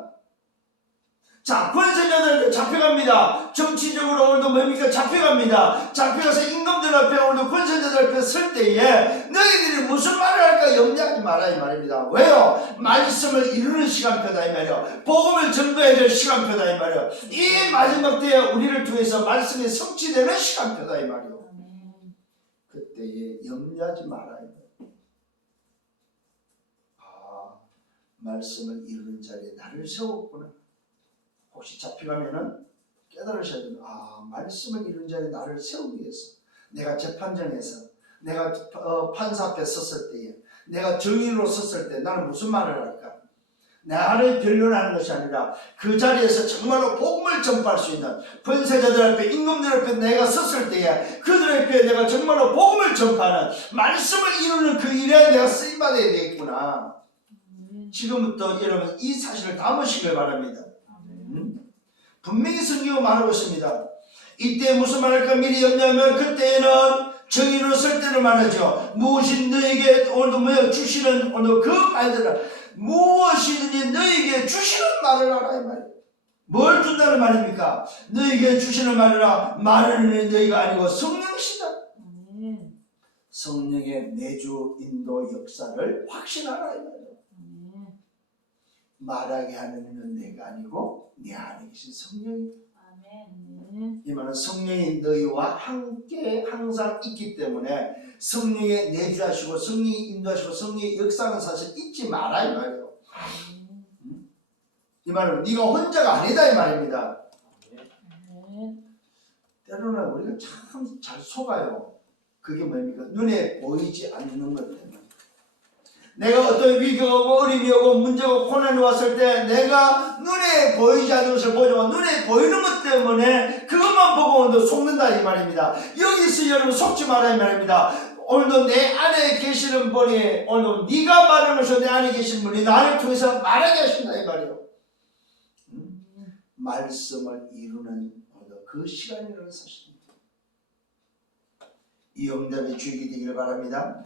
자, 권세자들한테 잡혀갑니다. 정치적으로 오늘도 뭡니까? 잡혀갑니다. 잡혀가서 임금들 앞에 오늘도 권세자들 앞에 설 때에 너희들이 무슨 말을 할까 염려하지 마라 이 말입니다. 왜요? 말씀을 이루는 시간표다 이 말이요. 복음을 전도해야 될 시간표다 이 말이요. 이 마지막 때에 우리를 통해서 말씀이 성취되는 시간표다 이 말이요. 그때에 염려하지 마라 이 말이요. 아, 말씀을 이루는 자리에 나를 세웠구나. 혹시 잡혀가면은 깨달으셔야 됩니다. 아, 말씀을 이룬 자리에 나를 세우기 위해서 내가 재판정에서 내가 판사 앞에 섰을 때에 내가 정의로 섰을 때 나는 무슨 말을 할까? 나를 변론하는 것이 아니라 그 자리에서 정말로 복음을 전파할 수 있는 권세자들 앞에 임금들 앞에 내가 섰을 때에 그들 앞에 내가 정말로 복음을 전파하는 말씀을 이루는 그 일에 내가 쓰임받아야 되겠구나. 지금부터 여러분 이 사실을 담으시길 바랍니다. 분명히 성경은 말하고 있습니다. 이때 무슨 말할까 미리 염려하면 그때에는 정의로 설 때를 말하죠. 무엇이 너에게 오늘도 주시는 오늘 그 말들을 무엇이든지 너에게 주시는 말을 하라 이 말이에요. 뭘 준다는 말입니까? 너에게 주시는 말이라 말하는 너희가 아니고 성령이시다. 성령의 내주 인도 역사를 확신하라 이 말이에요. 말하게 하는 이는 내가 아니고 내 안에 계신 성령이다. 이 말은 성령이 너희와 함께 항상 있기 때문에 성령에 내주하시고 성령이 인도하시고 성령의 역사는 사실 잊지 마라 이 말이에요. 이 말은 네가 혼자가 아니다 이 말입니다. 때로는 우리가 참 잘 속아요. 그게 뭡니까? 눈에 보이지 않는 것 때문에. 내가 어떤 위기가 오고 어림이 오고 문제가 오고 고난이 왔을 때 내가 눈에 보이지 않는 것을 보지만 눈에 보이는 것 때문에 그것만 보고 오늘도 속는다 이 말입니다. 여기서 여러분 속지 마라 이 말입니다. 오늘도 내 안에 계시는 분이 오늘도 네가 말하면서 내 안에 계신 분이 나를 통해서 말하게 하신다 이 말이에요. 말씀을 이루는 그 시간이라는 사실입니다. 이 응답의 주역이 되기를 바랍니다.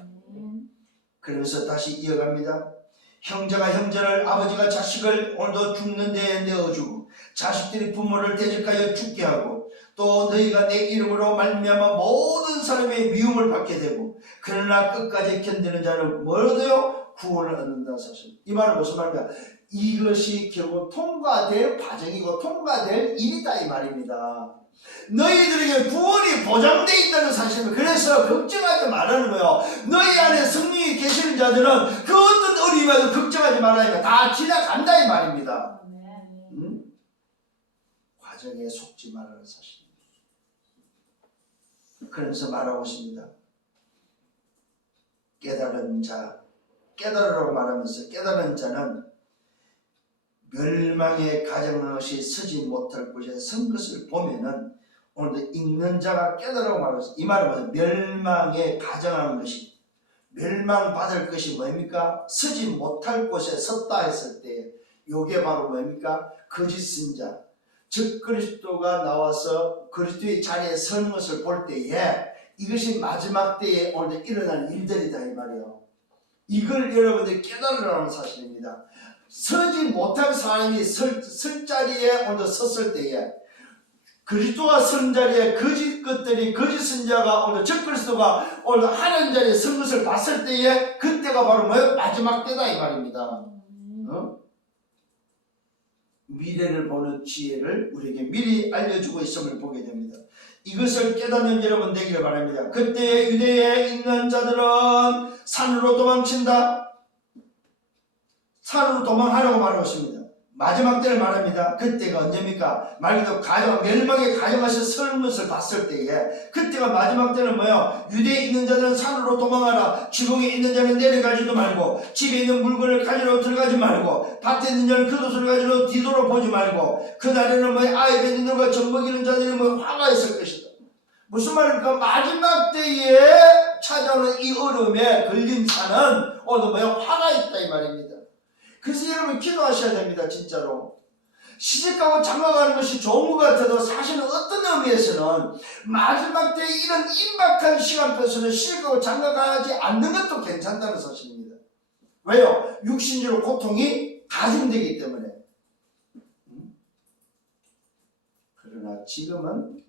그러면서 다시 이어갑니다. 형제가 형제를 아버지가 자식을 오늘도 죽는 데에 내어주고 자식들이 부모를 대적하여 죽게 하고 또 너희가 내 이름으로 말미암아 모든 사람의 미움을 받게 되고 그러나 끝까지 견디는 자는 뭘 얻어요? 구원을 얻는다 사실. 이 말은 무슨 말입니까? 이것이 결국 통과될 과정이고 통과될 일이다 이 말입니다. 너희들에게 구원이 보장되어 있다는 사실을 그래서 걱정하지 말라는 거예요. 너희 안에 성령이 계시는 자들은 그 어떤 어려움이 와도 걱정하지 말라니까 다 지나간다 이 말입니다. 과정에 속지 말라는 사실입니다. 그러면서 말하고 있습니다. 깨달은 자, 깨달으라고 말하면서 깨달은 자는 멸망에 가정한 것이 서지 못할 곳에 선 것을 보면은 오늘도 읽는 자가 깨달으라고 말하면서 이 말은 뭐죠? 멸망에 가정하는 것이 멸망받을 것이 뭡니까? 서지 못할 곳에 섰다 했을 때 요게 바로 뭡니까? 거짓 선자 즉 그리스도가 나와서 그리스도의 자리에 서는 것을 볼 때에 이것이 마지막 때에 오늘 일어나는 일들이다 이 말이에요. 이걸 여러분들이 깨달으라는 사실입니다. 서지 못할 사람이 설 자리에 오늘 섰을 때에 그리스도가 선 자리에 거짓 것들이 거짓 선자가 오늘 즉 그리스도가 오늘 하나님 자리에 선 것을 봤을 때에 그때가 바로 뭐예요? 마지막 때다 이 말입니다. 미래를 보는 지혜를 우리에게 미리 알려주고 있음을 보게 됩니다. 이것을 깨닫는 여러분 되기를 바랍니다. 그때 유대에 있는 자들은 산으로 도망친다. 산으로 도망하라고 말하고 있습니다. 마지막 때를 말합니다. 그때가 언제입니까? 말 그대로 멸망의 가정하신 설못을 봤을 때에, 그때가 마지막 때는 뭐예요? 유대에 있는 자는 산으로 도망하라. 지붕에 있는 자는 내려가지도 말고, 집에 있는 물건을 가지러 들어가지 말고, 밭에 있는 자는 겉옷을 가지러 뒤돌아보지 말고, 그날에는 뭐예요? 아이 뱉는 젖먹이는 자들이 화가 있을 것이다. 무슨 말입니까? 마지막 때에 찾아오는 이 어려움에 걸린 자는 오늘 뭐예요? 화가 있다 이 말입니다. 그래서 여러분 기도하셔야 됩니다. 진짜로. 시집가고 장가가는 것이 좋은 것 같아도 사실은 어떤 의미에서는 마지막 때 이런 임박한 시간표에서는 시집가고 장가가지 않는 것도 괜찮다는 사실입니다. 왜요? 육신적으로 고통이 가중되기 때문에. 그러나 지금은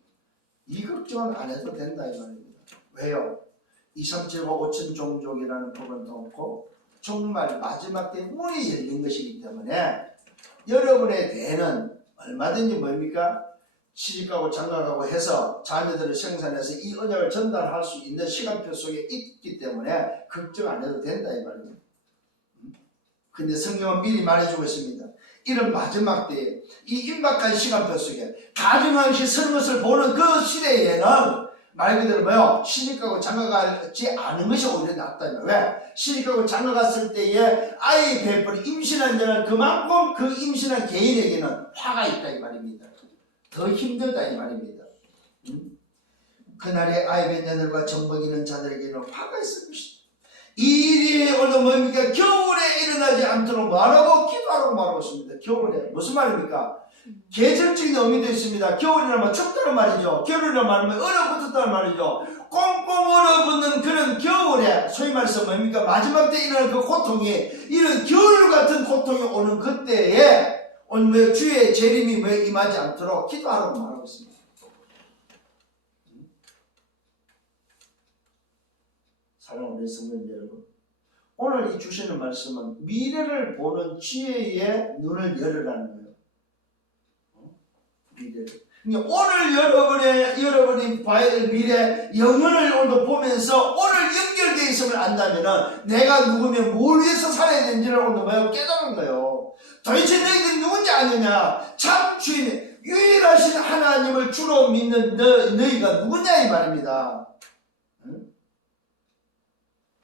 이 걱정은 안 해도 된다 이 말입니다. 왜요? 2, 3, 7과 5천 종족이라는 법은 없고 정말 마지막 때 문이 열린 것이기 때문에 여러분의 대는 얼마든지 뭡니까? 시집가고 장가가고 해서 자녀들을 생산해서 이 언약을 전달할 수 있는 시간표 속에 있기 때문에 걱정 안 해도 된다 이 말입니다. 근데 성경은 미리 말해주고 있습니다. 이런 마지막 때에 이 임박한 시간표 속에 가증하시 서는 것을 보는 그 시대에는 말 그대로 뭐요? 시집가고 장가가지 않은 것이 오히려 낫다. 왜? 시집가고 장가갔을 때에 아이 베풀이 임신한 자는 그만큼 그 임신한 개인에게는 화가 있다 이 말입니다. 더 힘들다 이 말입니다. 그날에 아이 낳은 자들과 젖먹이는 자들에게는 화가 있을 것이다. 이 일이 오늘 뭡니까? 겨울에 일어나지 않도록 말하고 기도하라고 말하고 있습니다. 겨울에. 무슨 말입니까? 계절적인 의미도 있습니다. 겨울이라면 춥다는 말이죠. 겨울이라는 말이면 얼어붙었다는 말이죠. 꽁꽁 얼어붙는 그런 겨울에 소위 말해서 뭡니까? 마지막 때 일어나는 그 고통이 이런 겨울 같은 고통이 오는 그때에 오늘 주의 재림이 임하지 않도록 기도하라고 말하고 있습니다. 사랑하는 우리 성도 여러분, 오늘 이 주시는 말씀은 미래를 보는 지혜의 눈을 열으라는 거예요. 미래를. 그러니까 오늘 여러분이 봐야 될 미래, 영혼을 오늘 보면서 오늘 연결되어 있음을 안다면은 내가 누구면 뭘 위해서 살아야 되는지를 오늘 깨달은 거예요. 도대체 너희들이 누군지 아느냐? 참 주인, 유일하신 하나님을 주로 믿는 너희가 누구냐 이 말입니다.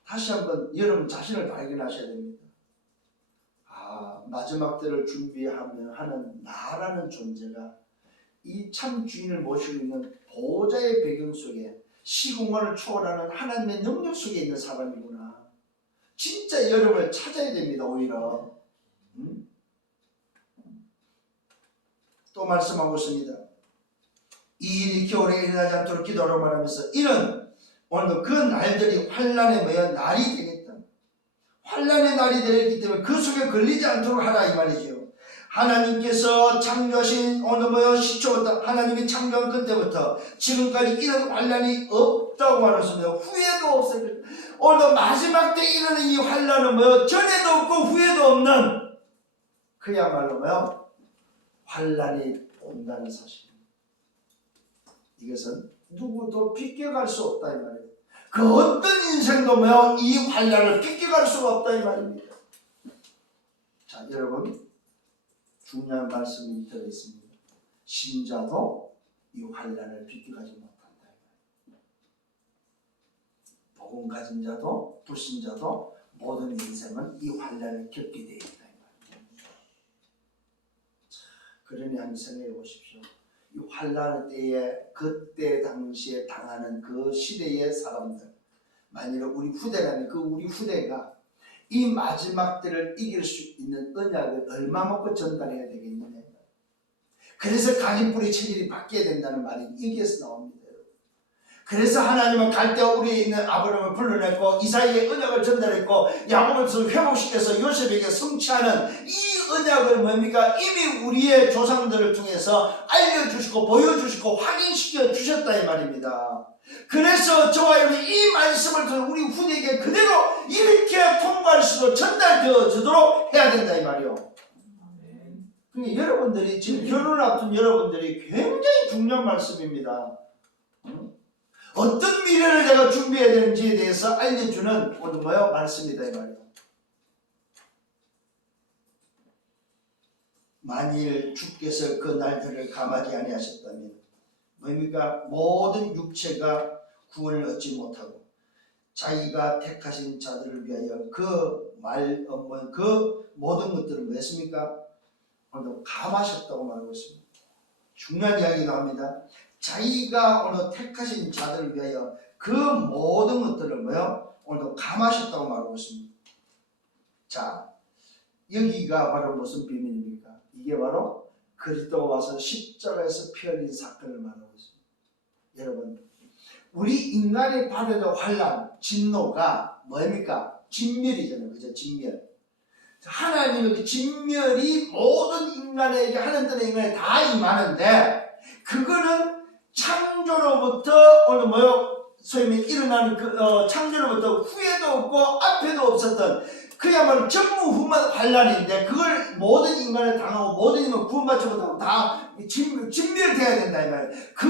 다시 한번 여러분 자신을 발견하셔야 됩니다. 아, 마지막 때를 준비하면 하는 나라는 존재가 이 참 주인을 모시고 있는 보호자의 배경 속에 시공간을 초월하는 하나님의 능력 속에 있는 사람이구나. 진짜 여러분을 찾아야 됩니다. 오히려. 또 말씀하고 있습니다. 이 일이 겨울에 일어나지 않도록 기도하라고 말하면서 이는 오늘도 그 날들이 환난의 날이 되겠다. 환난의 날이 되겠기 때문에 그 속에 걸리지 않도록 하라 이 말이죠. 하나님께서 창조하신 오늘 시초부터 하나님이 창조한 그때부터 지금까지 이런 환난이 없다고 말했습니다. 후회도 없을 것이다. 오늘 마지막 때 일어나는 이 환난은 전에도 없고 후회도 없는 그야말로 환난이 온다는 사실입니다. 이것은 누구도 비껴갈 수 없다 이 말이에요. 그 어떤 인생도 이 환난을 비껴갈 수가 없다 이 말입니다. 자, 여러분 중요한 말씀이 들어있습니다. 신자도 이 환난을 비껴가지 못한다. 복음 가진 자도 불신자도 모든 인생은 이 환난을 겪게 되어 있다. 그러니 한번 생각해 보십시오. 이 환난 때에 그때 당시에 당하는 그 시대의 사람들, 만일 우리 후대라면 그 우리 후대가 이 마지막 때를 이길 수 있는 언약을 얼마 먹고 전달해야 되겠느냐. 그래서 각인 뿌리 체질이 바뀌어야 된다는 말이 여기에서 나옵니다. 그래서 하나님은 갈대아 우리에 있는 아브라함을 불러냈고 이삭에게 언약을 전달했고 야곱을 회복시켜서 요셉에게 성취하는 이 언약을 이미 우리의 조상들을 통해서 알려주시고 보여주시고 확인시켜 주셨다 이 말입니다. 그래서 저와 여러분이 이 말씀을 통해 우리 후대에게 그대로 이렇게 통과할 수 있도록 전달되어지도록 해야 된다 이 말이요. 그러니까 여러분들이 지금 결혼을 앞둔 여러분들이 굉장히 중요한 말씀입니다. 어떤 미래를 내가 준비해야 되는지에 대해서 알려주는 오늘 말씀이다 이 말이에요. 만일 주께서 그 날들을 감하지 아니하셨다면 뭡니까? 모든 육체가 구원을 얻지 못하고 자기가 택하신 자들을 위하여 그 모든 것들을 뭐 했습니까? 오늘 감하셨다고 말하고 있습니다. 중요한 이야기가 합니다. 자기가 오늘 택하신 자들을 위하여 그 모든 것들을 뭐요? 오늘도 감하셨다고 말하고 있습니다. 자, 여기가 바로 무슨 비밀입니까? 이게 바로 그리스도가 와서 십자가에서 피 흘린 사건을 말하고 있습니다. 여러분, 우리 인간이 받은 환난, 진노가 뭡니까? 진멸이잖아요. 그죠? 진멸. 하나님의 그 진멸이 모든 인간에게, 하나님의 인간에 다 임하는데, 그거는 창조로부터 오늘 소위 말해 일어나는 창조로부터 후에도 없고 앞에도 없었던 그야말로 전무후무한 환란인데, 그걸 모든 인간에 당하고 모든 인간 구원받지 못하고 다 진멸돼야 된다 이 말이에요. 그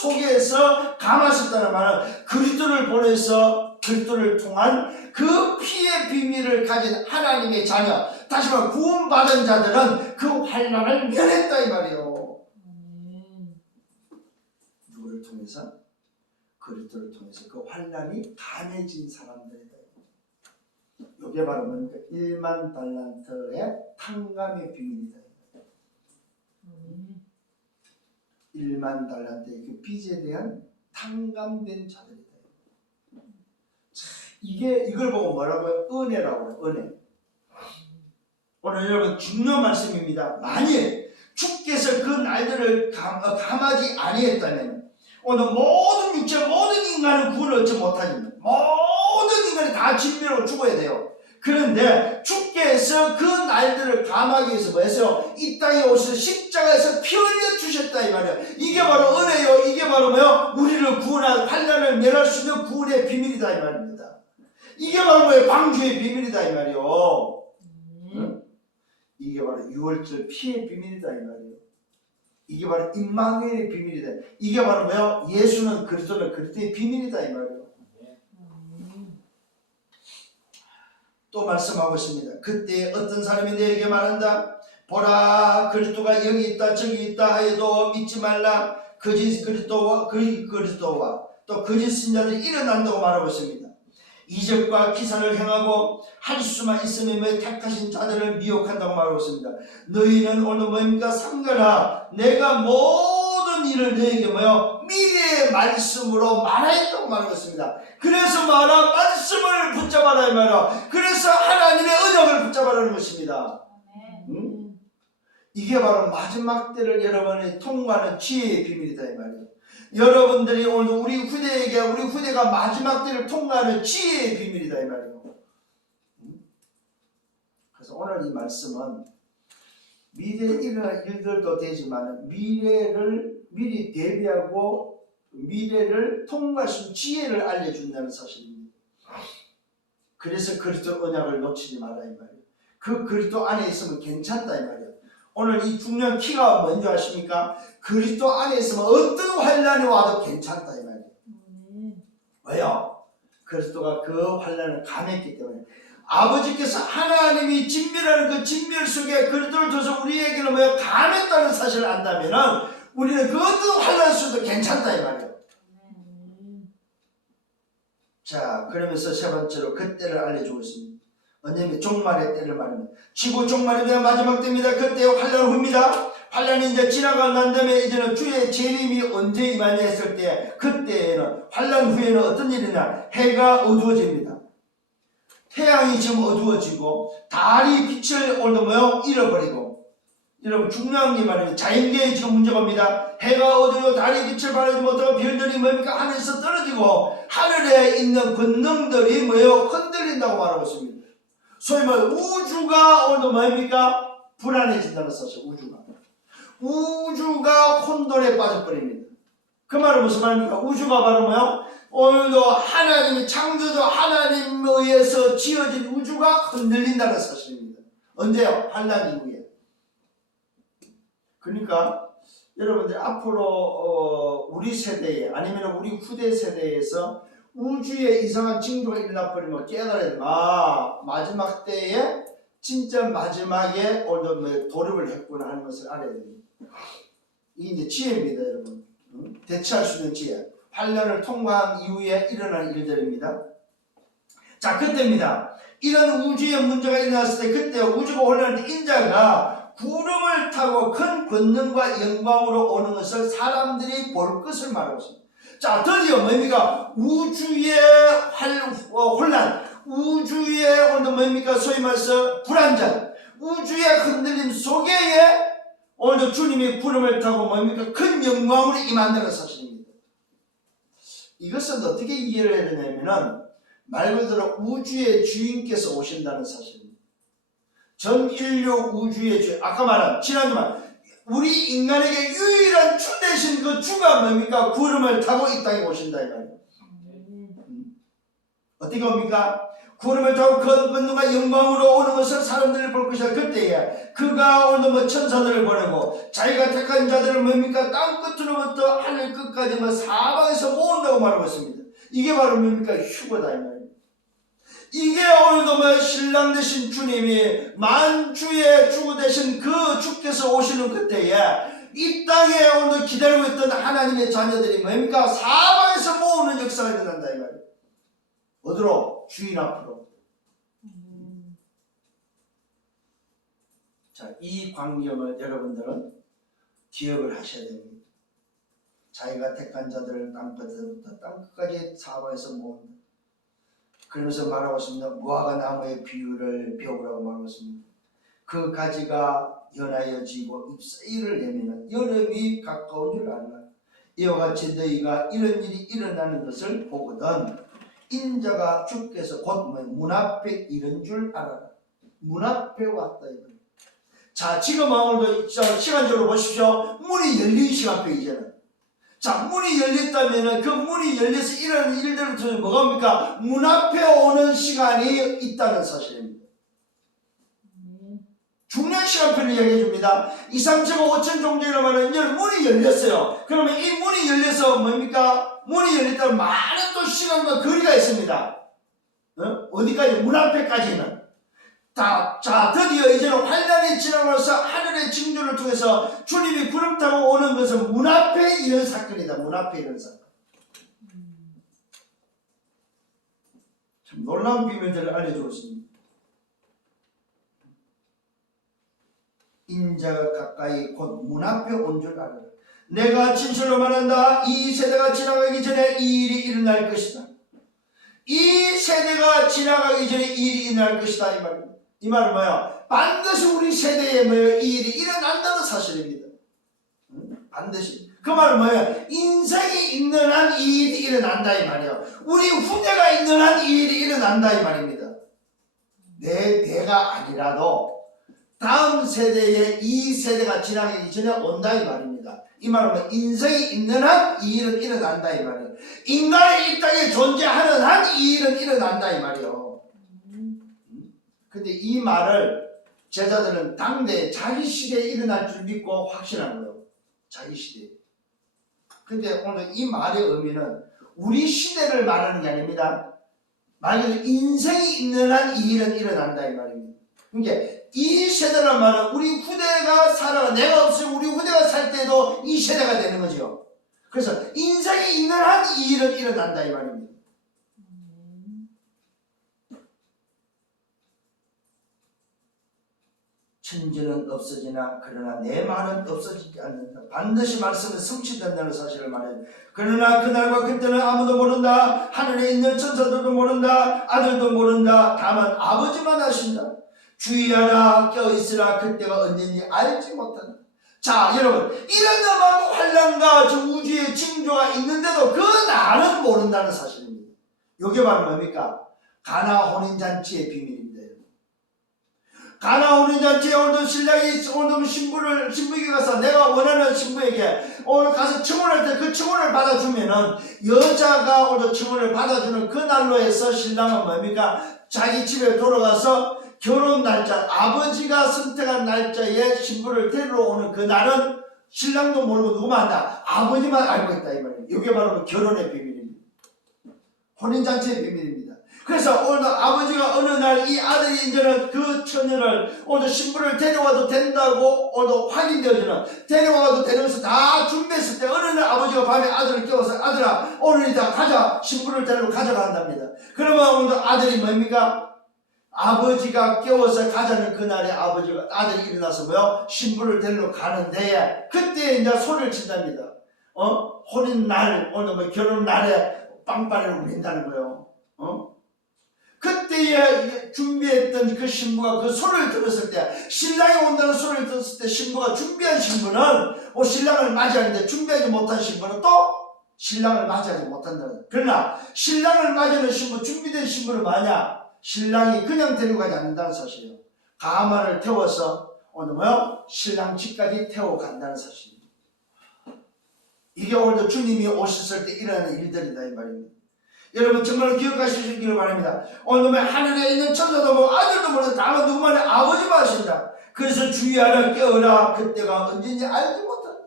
속에서 감하셨다는 말은 그리스도를 보내서 그리스도를 통한 그 피의 비밀을 가진 하나님의 자녀, 다시 말해 구원받은 자들은 그 환난을 면했다 이 말이에요. 누구를 통해서? 그리스도를 통해서 그 환난이 감해진 사람들이다. 이게 바로 뭡니까? 1만 달란트의 탕감의 비밀이다. 1만 달란트의 그 빚에 대한 탕감된 자들이다. 이걸 보고 뭐라고요? 은혜라고 해요. 은혜. 오늘 여러분 중요한 말씀입니다. 만일 주께서 그 날들을 감하지 아니했다면 오늘 모든 육체, 모든 인간은 구원을 얻지 못하지만 모든 인간이 다 진멸로 죽어야 돼요. 그런데 주께서 그 날들을 감하기 위해서 뭐 했어요? 이 땅에 오셔서 십자가에서 피 흘려 주셨다 이 말이에요. 이게 바로 은혜요. 이게 바로 뭐요? 우리를 구원할, 환난을 면할 수 있는 구원의 비밀이다 이 말입니다. 이게 바로 뭐예요? 방주의 비밀이다 이 말이에요. 응? 이게 바로 유월절 피의 비밀이다 이 말이에요. 이게 바로 임마누엘의 비밀이다. 이게 바로 뭐예요? 예수는 그리스도는 그리스도의 비밀이다 이 말이에요. 또 말씀하고 있습니다. 그때 어떤 사람이 내게 말한다. 보라, 그리스도가 여기 있다 저기 있다 하여도 믿지 말라. 거짓 그리스도와 또 거짓 신자들이 일어난다고 말하고 있습니다. 이적과 기사를 행하고 할 수만 있으면 택하신 자들을 미혹한다고 말하고 있습니다. 너희는 오늘 뭡니까? 삼가라. 내가 모든 일을 너희에게 미래의 말씀으로 말하였다고 말하고 있습니다. 그래서 말씀을 붙잡아라 이 말이야. 그래서 하나님의 언약을 붙잡아라는 것입니다. 이게 바로 마지막 때를 여러분이 통과하는 지혜의 비밀이다 이 말이에요. 여러분들이 오늘 우리 후대가 마지막 때를 통과하는 지혜의 비밀이다 이 말이에요. 그래서 오늘 이 말씀은 미래에 일어날 일들도 되지만 미래를 미리 대비하고 미래를 통과할 수 있는 지혜를 알려준다는 사실입니다. 그래서 그리스도 언약을 놓치지 마라 이 말이에요. 그 그리스도 안에 있으면 괜찮다 이 말이에요. 오늘 이 중요한 키가 뭔지 아십니까? 그리스도 안에 있으면 어떤 환난이 와도 괜찮다 이 말이에요. 왜요? 그리스도가 그 환난을 감했기 때문에. 아버지께서 하나님이 진멸하는 그 진멸 속에 그리스도를 둬서 우리에게는 감했다는 사실을 안다면은 우리는 그 어떤 환난 속에도 괜찮다 이 말이에요. 자, 그러면서 세 번째로 그 때를 알려주고 있습니다. 언제면 종말의 때를 말합니다. 지구 종말이 되면 마지막 때입니다. 그때 환난 후입니다. 환난이 이제 지나가고 난 다음에 이제는 주의 재림이 언제 임하냐 했을 때 그때에는 환난 후에는 어떤 일이냐? 해가 어두워집니다. 태양이 지금 어두워지고 달이 빛을 오늘 잃어버리고. 여러분 중요한 게 말이에요. 자연계에 지금 문제가 옵니다. 해가 어두워 달이 빛을 발하지 못하고 별들이 뭡니까? 하늘에서 떨어지고 하늘에 있는 권능들이 흔들린다고 말하고 있습니다. 소위 우주가 오늘 뭡니까? 불안해진다는 사실. 우주가 혼돈에 빠져버립니다. 그 말은 무슨 말입니까? 우주가 바로 오늘도 하나님의 창조주 하나님에 의해서 지어진 우주가 흔들린다는 사실입니다. 언제요? 환난 이후에. 그러니까 여러분들 앞으로 우리 세대에 아니면 우리 후대 세대에서 우주에 이상한 징조가 일어나 버리면 깨달아야 돼. 마지막 때에 진짜 마지막에 오늘 돌입을 했구나 하는 것을 알아야 됩니다. 이게 이제 지혜입니다, 여러분. 대처할 수 있는 지혜. 환란을 통과한 이후에 일어나는 일들입니다. 자, 그때입니다. 이런 우주의 문제가 일어났을 때, 그때 우주가 올라갈 때 인자가 구름을 타고 큰 권능과 영광으로 오는 것을 사람들이 볼 것을 말하고 있습니다. 자, 드디어 뭡니까? 우주의 혼란, 우주의 오늘 뭡니까? 소위 말해서 불안전, 우주의 흔들림 속에 오늘 주님이 구름을 타고 뭡니까? 큰 영광으로 임한다는 사실입니다. 이것은 어떻게 이해를 해야 되냐면은 말 그대로 우주의 주인께서 오신다는 사실입니다. 전 인류 우주의 주인, 아까 말한 지난주만 우리 인간에게 유일한 주 대신 그 주가 뭡니까? 구름을 타고 이 땅에 오신다 이 말이에요. 어떻게 옵니까? 구름을 타고 큰 권능과 영광으로 오는 것을 사람들이 볼 것이다. 그때에 그가 오늘 천사들을 보내고 자기가 택한 자들을 뭡니까? 땅 끝으로부터 하늘 끝까지 사방에서 모은다고 말하고 있습니다. 이게 바로 뭡니까? 휴거다 이 말이에요. 이게 오늘도 신랑 되신 주님이 만주의 주 되신 그 주께서 오시는 그때에 이 땅에 오늘 기다리고 있던 하나님의 자녀들이 뭡니까? 사방에서 모으는 역사가 일어난다 이 말이에요. 어디로? 주인 앞으로. 자, 이 광경을 여러분들은 기억을 하셔야 됩니다. 자기가 택한 자들을 땅끝부터 땅끝까지 사방에서 모은다. 그러면서 말하고 있습니다. 무화과 나무의 비유를 배우라고 말하고 있습니다. 그 가지가 연하여지고 잎사귀를 내미는 여름이 가까운 줄 알라. 이와 같이 너희가 이런 일이 일어나는 것을 보거든 인자가 주께서 곧 문 앞에 이른 줄 알아라. 문 앞에 왔다 이거예요. 자, 지금 오늘도 시간적으로 보십시오. 문이 열린 시간표 이제는. 자, 문이 열렸다면은 그 문이 열려서 일어나는 일들을 통해 뭐가 옵니까? 문 앞에 오는 시간이 있다는 사실입니다. 중요한 시간표를 이야기해 줍니다. 2, 3, 7, 5, 5천 종족이라고 하는 문이 열렸어요. 그러면 이 문이 열려서 뭡니까? 문이 열렸다면 많은 또 시간과 거리가 있습니다. 어디까지? 문 앞에까지는. 자, 드디어 이제는 환란이 지나면서 하늘의 징조를 통해서 주님이 구름 타고 오는 것은 문 앞에 이런 사건이다. 문 앞에 이런 사건. 참 놀라운 비밀들을 알려주고 있습니다. 인자가 가까이 곧 문 앞에 온 줄 알아라. 내가 진실로 말한다. 이 세대가 지나가기 전에 이 일이 일어날 것이다. 이 세대가 지나가기 전에 이 일이 일어날 것이다 이 말입니다. 이 말은 뭐야? 반드시 우리 세대에 이 일이 일어난다는 사실입니다. 반드시. 그 말은 뭐야? 인생이 있는 한 이 일이 일어난다 이 말이에요. 우리 후대가 있는 한 이 일이 일어난다 이 말입니다. 내가 아니라도 다음 세대에 이 세대가 지나가기 전에 온다 이 말입니다. 이 말은 뭐 인생이 있는 한 이 일은 일어난다 이 말이에요. 인간이 이 땅에 존재하는 한 이 일은 일어난다 이 말이에요. 근데 이 말을 제자들은 당대에 자기 시대에 일어날 줄 믿고 확신한 거예요. 자기 시대에. 근데 오늘 이 말의 의미는 우리 시대를 말하는 게 아닙니다. 말 그대로 인생이 있는 한 이 일은 일어난다 이 말입니다. 그러니까 이 세대란 말은 우리 후대가 살아가 내가 없으면 우리 후대가 살 때도 이 세대가 되는 거죠. 그래서 인생이 있는 한 이 일은 일어난다 이 말입니다. 천지는 없어지나 그러나 내 말은 없어지지 않는다. 반드시 말씀은 성취된다는 사실을 말해요. 그러나 그날과 그때는 아무도 모른다. 하늘에 있는 천사들도 모른다. 아들도 모른다. 다만 아버지만 아신다. 주의하라 껴있으라 그때가 언제인지 알지 못한다. 자 여러분 이런 놈하고 환란과 저 우주의 징조가 있는데도 그 날은 모른다는 사실입니다. 이게 바로 뭡니까? 가나 혼인잔치의 비밀입니다. 가나 혼인잔치에 오늘도 신랑이 오늘도 신부에게 가서 내가 원하는 신부에게 오늘 가서 청혼할 때 그 청혼을 받아주면은 여자가 오늘 청혼을 받아주는 그 날로 해서 신랑은 뭡니까? 자기 집에 돌아가서 결혼 날짜, 아버지가 선택한 날짜에 신부를 데리러 오는 그 날은 신랑도 모르고 누구만 안다. 아버지만 알고 있다 이 말이에요. 이게 바로 결혼의 비밀입니다. 혼인잔치의 비밀입니다. 그래서 오늘 아버지가 어느 날 이 아들이 이제는 그 처녀를 오늘 신부를 데려와도 된다고 오늘 확인되어지는 데려와도 되는 것을 다 준비했을 때 어느 날 아버지가 밤에 아들을 깨워서 아들아 오늘이다 가자 신부를 데리러 가져간답니다. 그러면 오늘 아들이 뭡니까? 아버지가 깨워서 가자는 그날에 아들이 일어나서 뭐요? 신부를 데리러 가는데 그때 이제 소리를 친답니다. 혼인 날 오늘 뭐 결혼 날에 빵빠레를 울린다는 거예요. 그때에 준비했던 그 신부가 그 소리를 들었을 때 신랑이 온다는 소리를 들었을 때 신부가 준비한 신부는 신랑을 맞이하는데 준비하지 못한 신부는 또 신랑을 맞이하지 못한다는 거예요. 그러나 신랑을 맞이하는 신부 준비된 신부는 뭐냐? 신랑이 그냥 데려가지 않는다는 사실이에요. 가마를 태워서 오늘 뭐요? 신랑 집까지 태워 간다는 사실입니다. 이게 오늘도 주님이 오셨을 때 일어나는 일들이다 이 말입니다. 여러분 정말 기억하시기를 바랍니다. 오늘 하늘에 있는 천사도 뭐 아들도 모르는 다만 누구만의 아버지만 하신다. 그래서 주의하라 깨어라 그때가 언제인지 알지 못한다.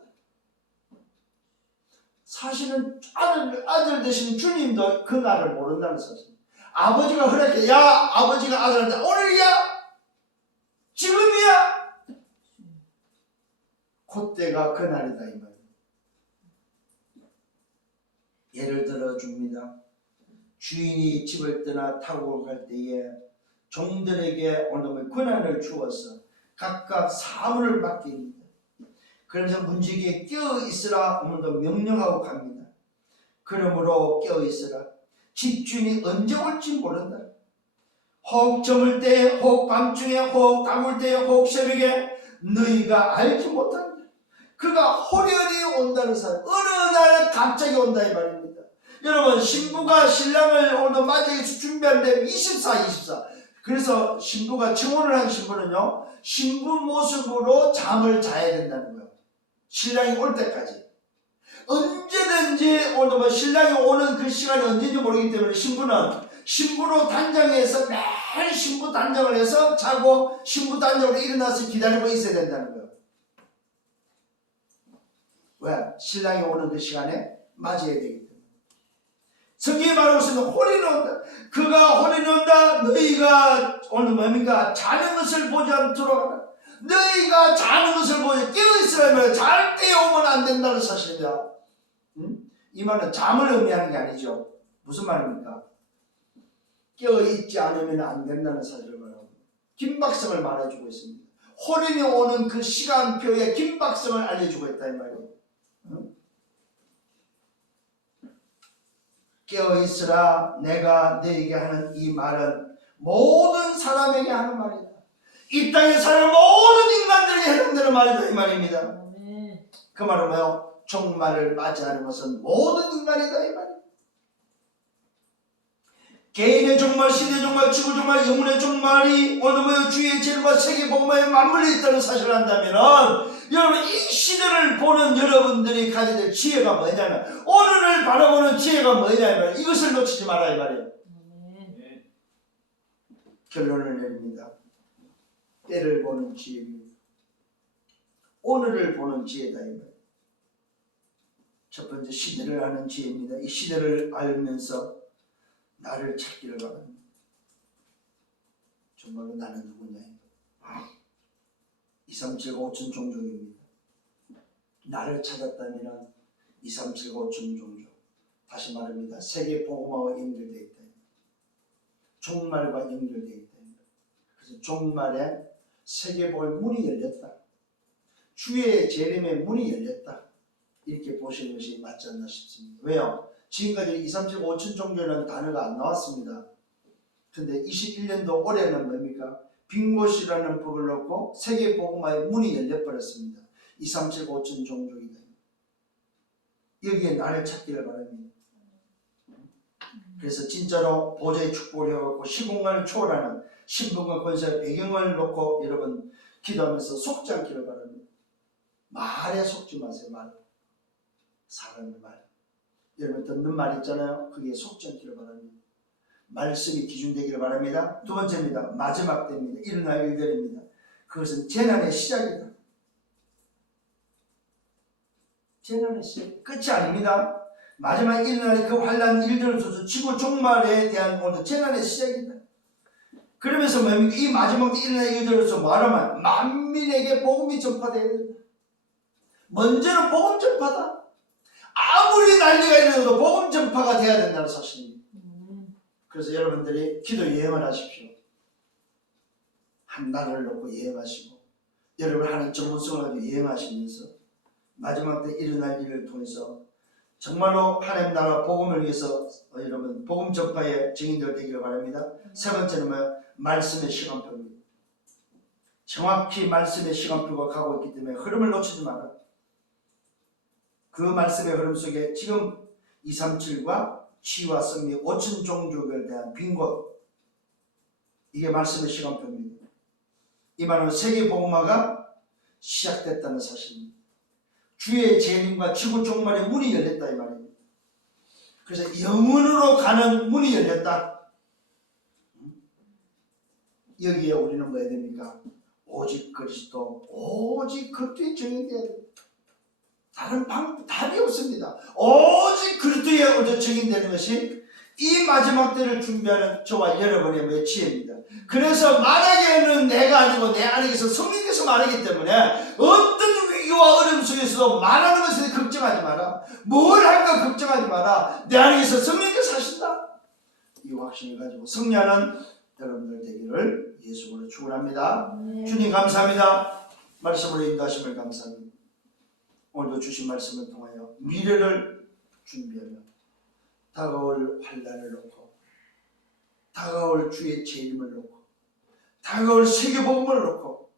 사실은 아들 되신 주님도 그 날을 모른다는 사실. 아버지가 허락해 야 아버지가 아들한테 오늘이야 지금이야 그때가 그 날이다 이 말입니다. 예를 들어 줍니다. 주인이 집을 떠나 타고 갈 때에 종들에게 오늘 권한을 주어서 각각 사물을 맡깁니다. 그러면서 문지기에 깨어 있으라 오늘도 명령하고 갑니다. 그러므로 깨어 있으라. 집주인이 언제 올지 모른다. 혹 저물 때에 혹 밤중에 혹 다물 때에 혹 새벽에 너희가 알지 못한다. 그가 호련히 온다는 사람 어느 날 갑자기 온다 이 말입니다. 여러분 신부가 신랑을 오늘 맞이해서 준비하는데 24. 그래서 신부가 청혼을 한 신부는요 신부 모습으로 잠을 자야 된다는 거예요. 신랑이 올 때까지 언제든지 오늘 신랑이 오는 그 시간이 언제인지 모르기 때문에 신부는 신부로 단장해서 매일 신부 단장을 해서 자고 신부 단장으로 일어나서 기다리고 있어야 된다는 거예요. 왜? 신랑이 오는 그 시간에 맞이해야 되기 때문에. 성경이 말하고 있으면 혼인이 온다. 그가 혼인이 온다. 너희가 오늘 뭡니까? 자는 것을 보지 않도록 하라. 너희가 자는 것을 보지 깨어있으라 말이야. 잘 때 오면 안 된다는 사실입니다. 이 말은 잠을 의미하는 게 아니죠. 무슨 말입니까? 깨어있지 않으면 안 된다는 사실을 말하고 긴박성을 말해주고 있습니다. 혼인이 오는 그 시간표에 긴박성을 알려주고 있다 이 말이에요. 깨어있으라. 내가 너에게 하는 이 말은 모든 사람에게 하는 말이다. 이 땅에 사는 모든 인간들에게 해당되는 말이다 이 말입니다. 그 말은 뭐요? 종말을 맞이하는 것은 모든 인간이다 이 말이에요. 개인의 종말, 시대의 종말, 지구 종말, 영혼의 종말이 오늘 뭐요? 주의 제일과 세계 복음에 맞물려 있다는 사실을 안다면은 여러분 이 시대를 보는 여러분들이 가져야 될 지혜가 뭐냐면 오늘을 바라보는 지혜가 뭐냐면 이것을 놓치지 마라 이 말이에요. 결론을 내립니다. 때를 보는 지혜입니다. 오늘을 보는 지혜다 이 말이에요. 첫 번째 시대를 아는 지혜입니다. 이 시대를 알면서 나를 찾기를 바랍니다. 정말로 나는 누구냐? 237가 5천 종족입니다. 나를 찾았다면 237가 5천 종족. 다시 말합니다. 세계 복음화와 연결되어 있다. 종말과 연결되어 있다. 그래서 종말에 세계 복음의 문이 열렸다. 주의 재림의 문이 열렸다. 이렇게 보시는 것이 맞지 않나 싶습니다. 왜요? 지금까지 237, 5천 종교라는 단어가 안 나왔습니다. 근데 21년도 올해는 뭡니까? 빈 곳이라는 법을 놓고 세계 복음화의 문이 열려버렸습니다. 237, 5천 종족이다. 여기에 나를 찾기를 바랍니다. 그래서 진짜로 보좌의 축복을 해갖고 시공간을 초월하는 신분과 권세의 배경을 놓고 여러분 기도하면서 속지 않기를 바랍니다. 말에 속지 마세요. 말. 사람의 말. 여러분 듣는 말 있잖아요. 그게 속지 않기를 바랍니다. 말씀이 기준되기를 바랍니다. 두 번째입니다. 마지막 때입니다. 일어날 일들입니다. 그것은 재난의 시작이다. 재난의 시작. 끝이 아닙니다. 마지막 일어날 그 환난 일들을 통해서 지구 종말에 대한 오늘 재난의 시작이다. 그러면서 뭡니까? 이 마지막 때 일어날 일들로서 말하면 만민에게 복음이 전파되어야 된다. 먼저는 복음 전파다. 아무리 난리가 일어나도 복음 전파가 돼야 된다는 사실입니다. 그래서 여러분들이 기도 여행을 하십시오. 한 달을 놓고 여행하시고 여러분 하는 전문성을 가지고 여행하시면서 마지막 때 일어날 일을 통해서 정말로 하나님 나라 복음을 위해서 여러분 복음 전파의 증인들 되기를 바랍니다. 세 번째는 뭐예요? 말씀의 시간표입니다. 정확히 말씀의 시간표가 가고 있기 때문에 흐름을 놓치지 마라. 그 말씀의 흐름 속에 지금 237과 치유와 승리 5천 종족에 대한 빈 곳, 이게 말씀의 시간표입니다. 이 말은 세계 복음화가 시작됐다는 사실입니다. 주의 재림과 지구 종말의 문이 열렸다 이 말입니다. 그래서 영원으로 가는 문이 열렸다. 여기에 우리는 뭐 해야 됩니까? 오직 그리스도, 오직 그리스도의 증인되어야 됩니다. 다른 답이 없습니다. 오직 그리스도의 증인되는 것이 이 마지막 때를 준비하는 저와 여러분의 매치입니다. 그래서 만약에는 내가 아니고 내 안에서 성령께서 말하기 때문에 어떤 위기와 어려움 속에서도 말하는 것에 걱정하지 마라. 뭘 할까 걱정하지 마라. 내 안에서 성령께서 하신다. 이 확신을 가지고 승리하는 여러분들 되기를 예수로 축원합니다. 주님 감사합니다. 말씀으로 인도하심을 감사합니다. 오늘도 주신 말씀을 통하여 미래를 준비하며 다가올 환난을 놓고 다가올 주의 재림을 놓고 다가올 세계복음을 놓고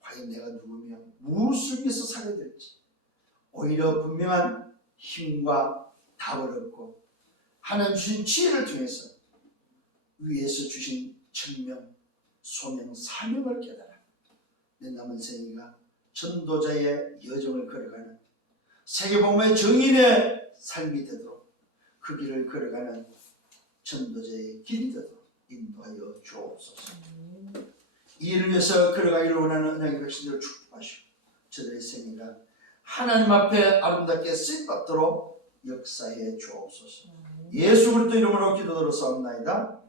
과연 내가 누구며 무엇을 위해서 살아야 될지 오히려 분명한 힘과 답을 얻고 하나님 주신 지혜를 통해서 위에서 주신 청명, 소명, 사명을 깨달아 내 남은 생애가 전도자의 여정을 걸어가는 세계복음의 정인의 삶이 되도록 그 길을 걸어가는 전도자의 길이 되도록 인도하여 주옵소서. 이 일을 위해서 걸어가기를 원하는 은혜의 백성들을 축복하시고 저들의 생애가 하나님 앞에 아름답게 쓰임받도록 역사해 주옵소서. 예수 그리스도 이름으로 기도드렸사옵나이다.